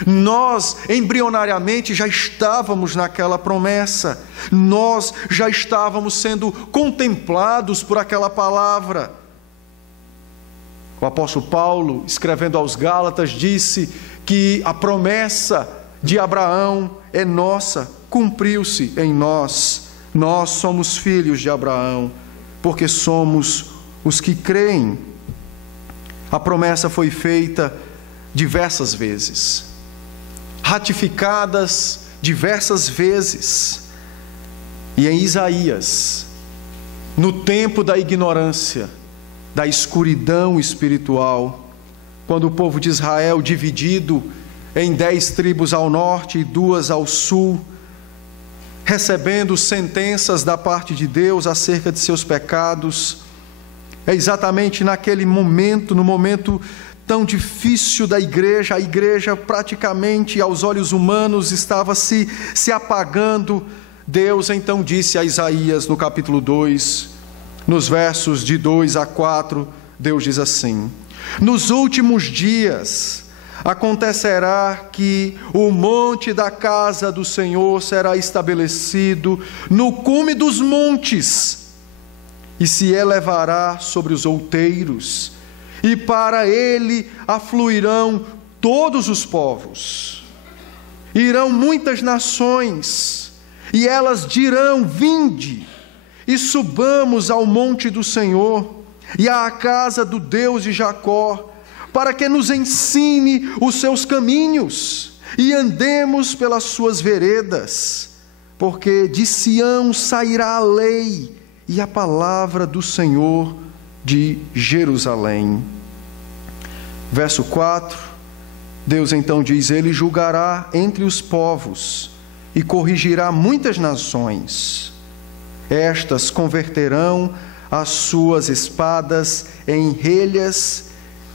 Nós, embrionariamente, já estávamos naquela promessa. Nós já estávamos sendo contemplados por aquela palavra. O apóstolo Paulo, escrevendo aos Gálatas, disse que a promessa de Abraão é nossa, cumpriu-se em nós. Nós somos filhos de Abraão, porque somos os que creem. A promessa foi feita diversas vezes, ratificadas diversas vezes. E em Isaías, no tempo da ignorância, da escuridão espiritual, quando o povo de Israel, dividido em 10 tribos ao norte e 2 ao sul, recebendo sentenças da parte de Deus acerca de seus pecados, é exatamente naquele momento, no momento tão difícil da igreja, a igreja praticamente aos olhos humanos estava se apagando. Deus então disse a Isaías no capítulo 2, nos versos de 2 a 4, Deus diz assim: nos últimos dias acontecerá que o monte da casa do Senhor será estabelecido no cume dos montes, e se elevará sobre os outeiros, e para ele afluirão todos os povos. Irão muitas nações, e elas dirão: vinde, e subamos ao monte do Senhor, e à casa do Deus de Jacó, para que nos ensine os seus caminhos e andemos pelas suas veredas, porque de Sião sairá a lei e a palavra do Senhor de Jerusalém. Verso 4, Deus então diz: Ele julgará entre os povos e corrigirá muitas nações. Estas converterão as suas espadas em relhas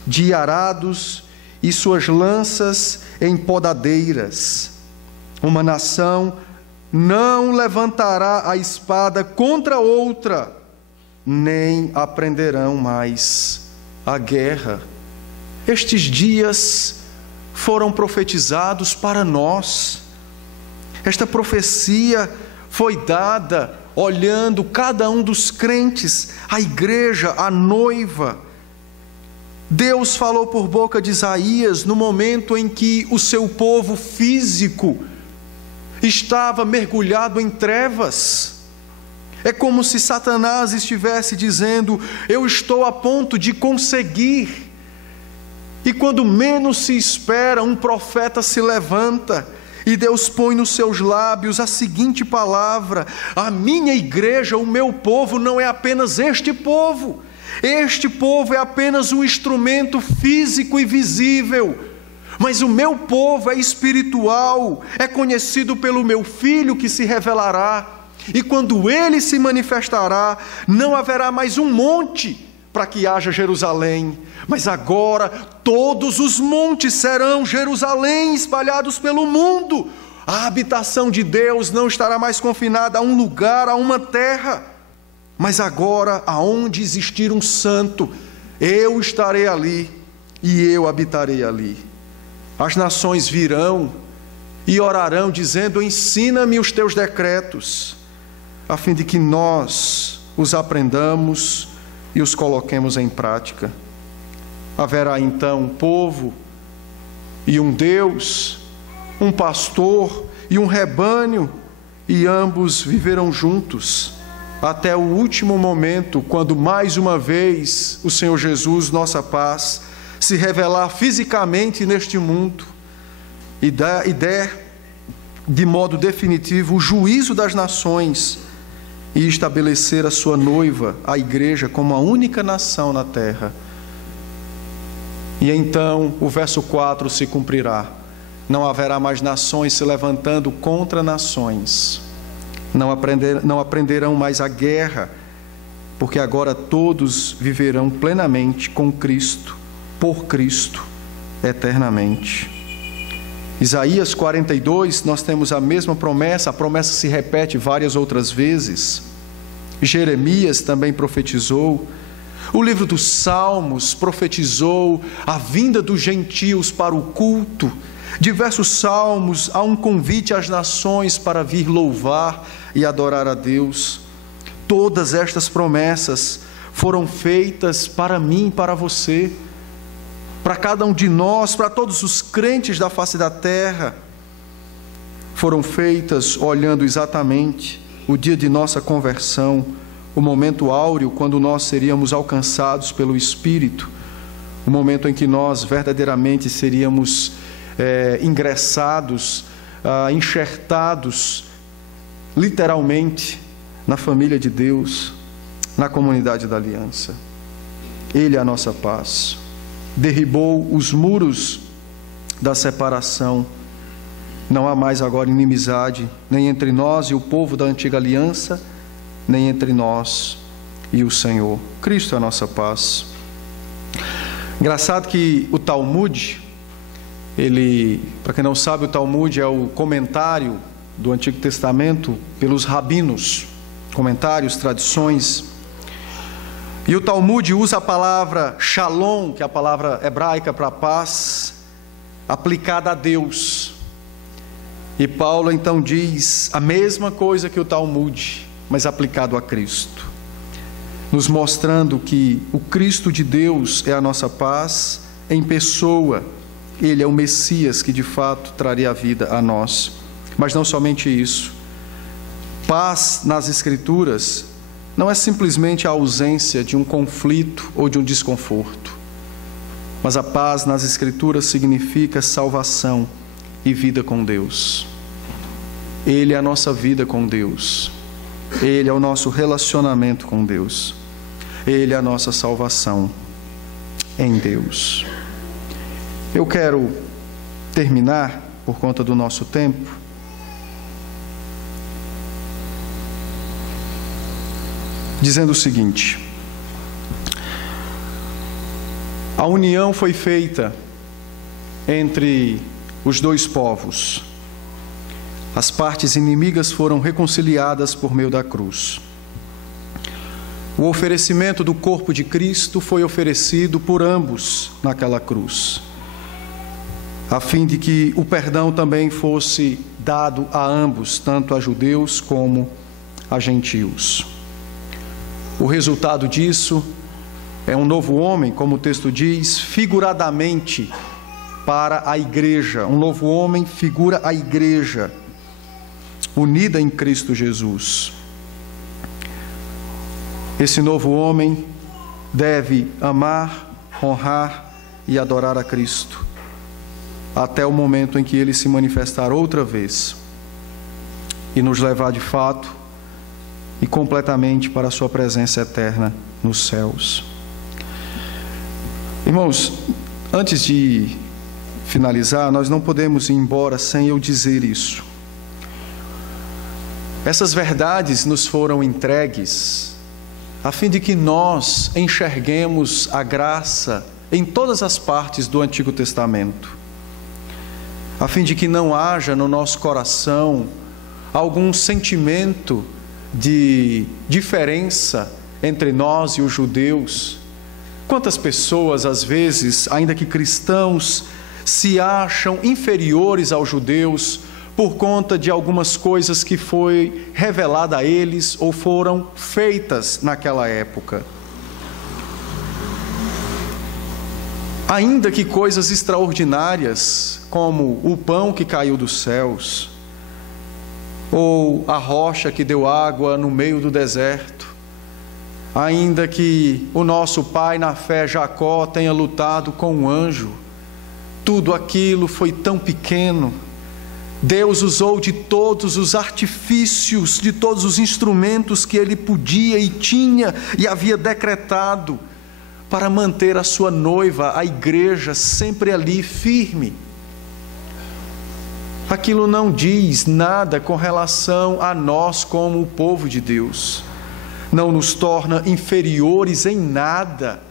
de arados e suas lanças em podadeiras. Uma nação não levantará a espada contra outra, nem aprenderão mais a guerra. Estes dias foram profetizados para nós. Esta profecia foi dada olhando cada um dos crentes, a igreja, a noiva. Deus falou por boca de Isaías no momento em que o seu povo físico estava mergulhado em trevas. É como se Satanás estivesse dizendo: eu estou a ponto de conseguir. E quando menos se espera, um profeta se levanta e Deus põe nos seus lábios a seguinte palavra: a minha igreja, o meu povo, não é apenas este povo. Este povo é apenas um instrumento físico e visível. Mas o meu povo é espiritual, é conhecido pelo meu Filho que se revelará. E quando ele se manifestará, não haverá mais um monte para que haja Jerusalém, mas agora todos os montes serão Jerusalém, espalhados pelo mundo. A habitação de Deus não estará mais confinada a um lugar, a uma terra, mas agora, aonde existir um santo, eu estarei ali e eu habitarei ali. As nações virão e orarão dizendo: ensina-me os teus decretos, a fim de que nós os aprendamos e os coloquemos em prática. Haverá então um povo e um Deus, um pastor e um rebanho, e ambos viverão juntos até o último momento, quando mais uma vez o Senhor Jesus, nossa paz, se revelar fisicamente neste mundo e der de modo definitivo o juízo das nações e estabelecer a sua noiva, a igreja, como a única nação na terra. E então o verso 4 se cumprirá: não haverá mais nações se levantando contra nações, não aprenderão mais a guerra, porque agora todos viverão plenamente com Cristo, por Cristo, eternamente. Isaías 42, nós temos a mesma promessa, a promessa se repete várias outras vezes. Jeremias também profetizou. O livro dos Salmos profetizou a vinda dos gentios para o culto. Diversos salmos, há um convite às nações para vir louvar e adorar a Deus. Todas estas promessas foram feitas para mim e para você, para cada um de nós, para todos os crentes da face da terra. Foram feitas olhando exatamente o dia de nossa conversão, o momento áureo quando nós seríamos alcançados pelo Espírito, o momento em que nós verdadeiramente seríamos ingressados, enxertados, literalmente, na família de Deus, na comunidade da aliança. Ele é a nossa paz. Derribou os muros da separação. Não há mais agora inimizade, nem entre nós e o povo da antiga aliança, nem entre nós e o Senhor. Cristo é a nossa paz. Engraçado que o Talmud, para quem não sabe, o Talmud é o comentário do Antigo Testamento pelos rabinos, comentários, tradições. E o Talmud usa a palavra shalom, que é a palavra hebraica para paz, aplicada a Deus. E Paulo então diz a mesma coisa que o Talmud, mas aplicado a Cristo, nos mostrando que o Cristo de Deus é a nossa paz em pessoa. Ele é o Messias que de fato traria a vida a nós. Mas não somente isso. Paz nas Escrituras não é simplesmente a ausência de um conflito ou de um desconforto, mas a paz nas Escrituras significa salvação e vida com Deus. Ele é a nossa vida com Deus. Ele é o nosso relacionamento com Deus. Ele é a nossa salvação em Deus. Eu quero terminar, por conta do nosso tempo, dizendo o seguinte: a união foi feita entre os dois povos. As partes inimigas foram reconciliadas por meio da cruz. O oferecimento do corpo de Cristo foi oferecido por ambos naquela cruz, a fim de que o perdão também fosse dado a ambos, tanto a judeus como a gentios. O resultado disso é um novo homem, como o texto diz, figuradamente para a igreja. Um novo homem figura a igreja, unida em Cristo Jesus. Esse novo homem deve amar, honrar e adorar a Cristo, até o momento em que Ele se manifestar outra vez e nos levar de fato e completamente para a sua presença eterna nos céus. Irmãos, antes de finalizar, nós não podemos ir embora sem eu dizer isso. Essas verdades nos foram entregues a fim de que nós enxerguemos a graça em todas as partes do Antigo Testamento, a fim de que não haja no nosso coração algum sentimento de diferença entre nós e os judeus. Quantas pessoas, às vezes, ainda que cristãos, se acham inferiores aos judeus por conta de algumas coisas que foi revelada a eles ou foram feitas naquela época. Ainda que coisas extraordinárias, como o pão que caiu dos céus, ou a rocha que deu água no meio do deserto, ainda que o nosso pai na fé Jacó tenha lutado com um anjo, tudo aquilo foi tão pequeno. Deus usou de todos os artifícios, de todos os instrumentos que Ele podia e tinha e havia decretado para manter a sua noiva, a igreja, sempre ali firme. Aquilo não diz nada com relação a nós como o povo de Deus, não nos torna inferiores em nada.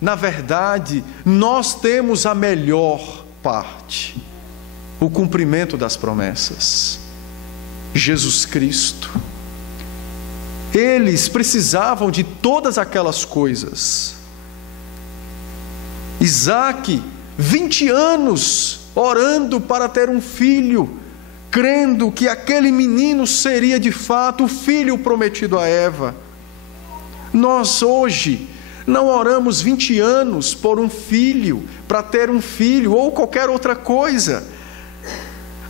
Na verdade, nós temos a melhor parte, o cumprimento das promessas, Jesus Cristo. Eles precisavam de todas aquelas coisas. Isaque, 20 anos orando para ter um filho, crendo que aquele menino seria de fato o filho prometido a Eva. Nós hoje não oramos 20 anos por um filho, para ter um filho ou qualquer outra coisa.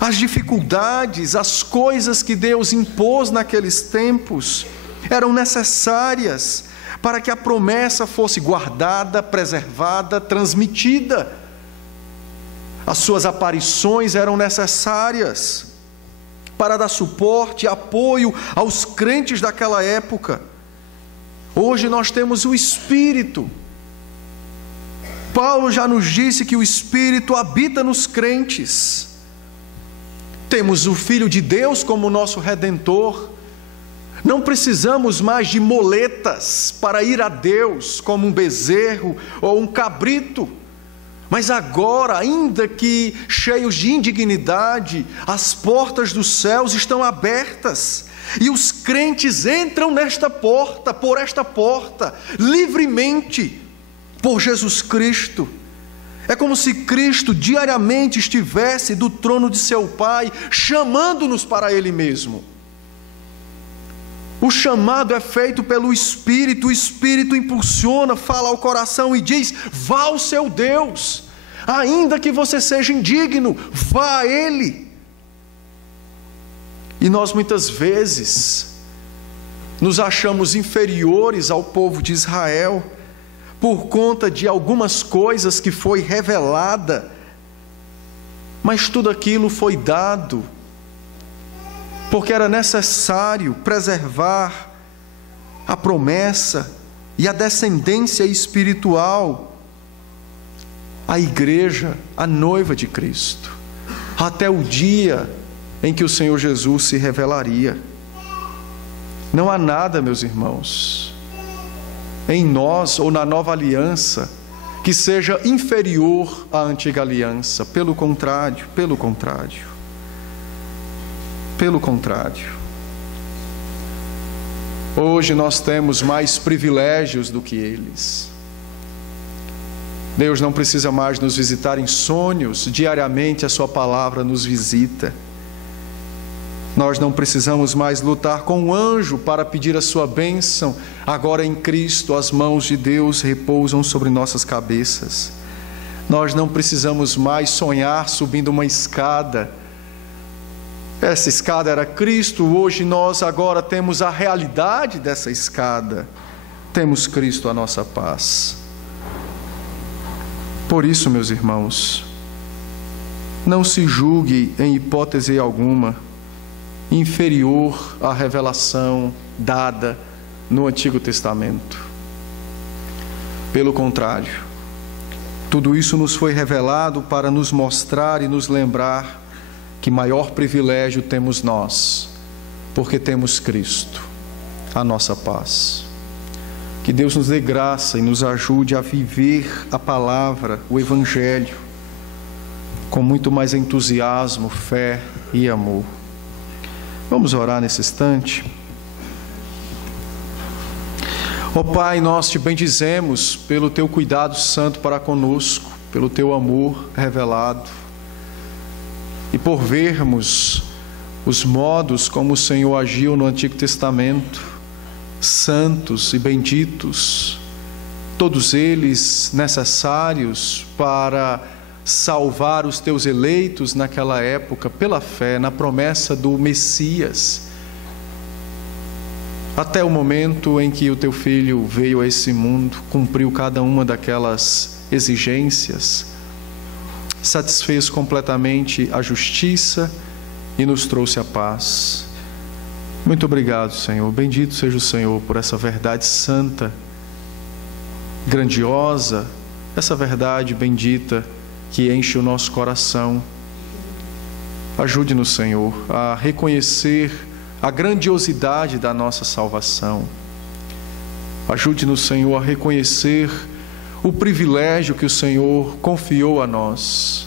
As dificuldades, as coisas que Deus impôs naqueles tempos eram necessárias para que a promessa fosse guardada, preservada, transmitida. As suas aparições eram necessárias para dar suporte e apoio aos crentes daquela época. Hoje nós temos o Espírito. Paulo já nos disse que o Espírito habita nos crentes. Temos o Filho de Deus como nosso Redentor. Não precisamos mais de moletas para ir a Deus, como um bezerro ou um cabrito. Mas agora, ainda que cheios de indignidade, as portas dos céus estão abertas. E os crentes entram nesta porta, por esta porta, livremente, por Jesus Cristo. É como se Cristo diariamente estivesse do trono de seu Pai, chamando-nos para Ele mesmo. O chamado é feito pelo Espírito, o Espírito impulsiona, fala ao coração e diz: vá ao seu Deus, ainda que você seja indigno, vá a Ele. E nós muitas vezes nos achamos inferiores ao povo de Israel por conta de algumas coisas que foi revelada, mas tudo aquilo foi dado porque era necessário preservar a promessa e a descendência espiritual, a igreja, a noiva de Cristo, até o dia em que o Senhor Jesus se revelaria. Não há nada, meus irmãos, em nós ou na nova aliança que seja inferior à antiga aliança. Pelo contrário. Hoje nós temos mais privilégios do que eles. Deus não precisa mais nos visitar em sonhos, diariamente a sua palavra nos visita. Nós não precisamos mais lutar com um anjo para pedir a sua bênção. Agora em Cristo as mãos de Deus repousam sobre nossas cabeças. Nós não precisamos mais sonhar subindo uma escada. Essa escada era Cristo, hoje nós agora temos a realidade dessa escada. Temos Cristo a nossa paz. Por isso, meus irmãos, não se julgue em hipótese alguma inferior à revelação dada no Antigo Testamento. Pelo contrário, tudo isso nos foi revelado para nos mostrar e nos lembrar que maior privilégio temos nós, porque temos Cristo, a nossa paz. Que Deus nos dê graça e nos ajude a viver a palavra, o Evangelho, com muito mais entusiasmo, fé e amor. Vamos orar nesse instante. Ó Pai, nós te bendizemos pelo teu cuidado santo para conosco, pelo teu amor revelado, e por vermos os modos como o Senhor agiu no Antigo Testamento, santos e benditos, todos eles necessários para salvar os teus eleitos naquela época, pela fé na promessa do Messias, até o momento em que o teu Filho veio a esse mundo, cumpriu cada uma daquelas exigências, satisfez completamente a justiça e nos trouxe a paz. Muito obrigado, Senhor. Bendito seja o Senhor por essa verdade santa, grandiosa, essa verdade bendita que enche o nosso coração. Ajude-nos, Senhor, a reconhecer a grandiosidade da nossa salvação. Ajude-nos, Senhor, a reconhecer o privilégio que o Senhor confiou a nós.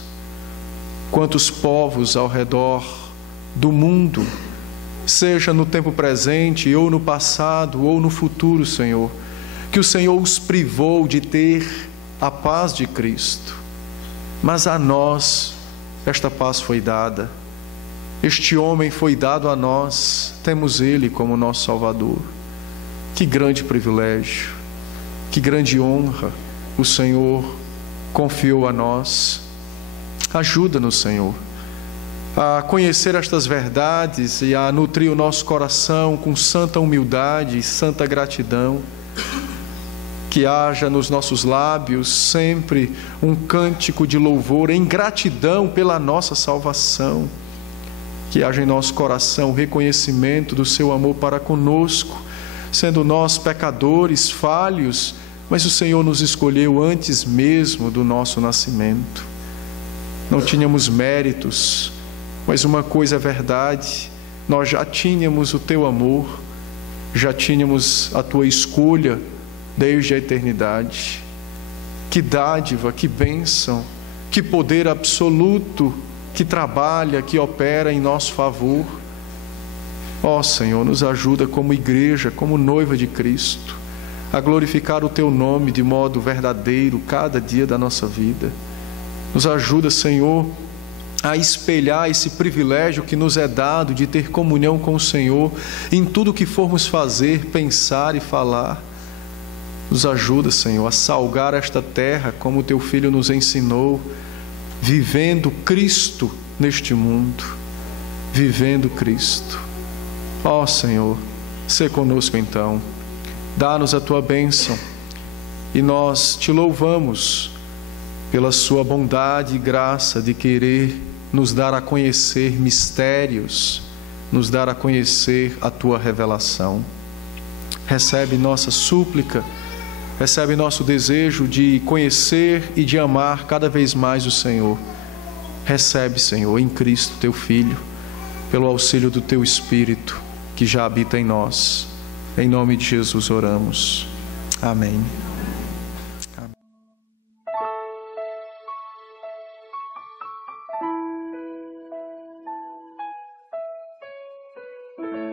Quantos povos ao redor do mundo, seja no tempo presente, ou no passado, ou no futuro, Senhor, que o Senhor os privou de ter a paz de Cristo. Mas a nós esta paz foi dada. Este homem foi dado a nós, temos ele como nosso Salvador. Que grande privilégio, que grande honra o Senhor confiou a nós. Ajuda-nos, Senhor, a conhecer estas verdades e a nutrir o nosso coração com santa humildade e santa gratidão. Que haja nos nossos lábios sempre um cântico de louvor em gratidão pela nossa salvação. Que haja em nosso coração o reconhecimento do seu amor para conosco, sendo nós pecadores, falhos, mas o Senhor nos escolheu antes mesmo do nosso nascimento. Não tínhamos méritos, mas uma coisa é verdade, nós já tínhamos o teu amor, já tínhamos a tua escolha desde a eternidade. Que dádiva, que bênção, que poder absoluto que trabalha, que opera em nosso favor. Ó Senhor, nos ajuda como igreja, como noiva de Cristo, a glorificar o teu nome de modo verdadeiro cada dia da nossa vida. Nos ajuda, Senhor, a espelhar esse privilégio que nos é dado de ter comunhão com o Senhor em tudo que formos fazer, pensar e falar. Nos ajuda, Senhor, a salgar esta terra como o teu Filho nos ensinou, vivendo Cristo neste mundo, vivendo Cristo. Ó Senhor, Sê conosco então, dá-nos a tua bênção e nós te louvamos pela sua bondade e graça de querer nos dar a conhecer mistérios, nos dar a conhecer a tua revelação. Recebe nossa súplica, recebe nosso desejo de conhecer e de amar cada vez mais o Senhor. Recebe, Senhor, em Cristo, teu Filho, pelo auxílio do teu Espírito, que já habita em nós. Em nome de Jesus oramos. Amém. Amém.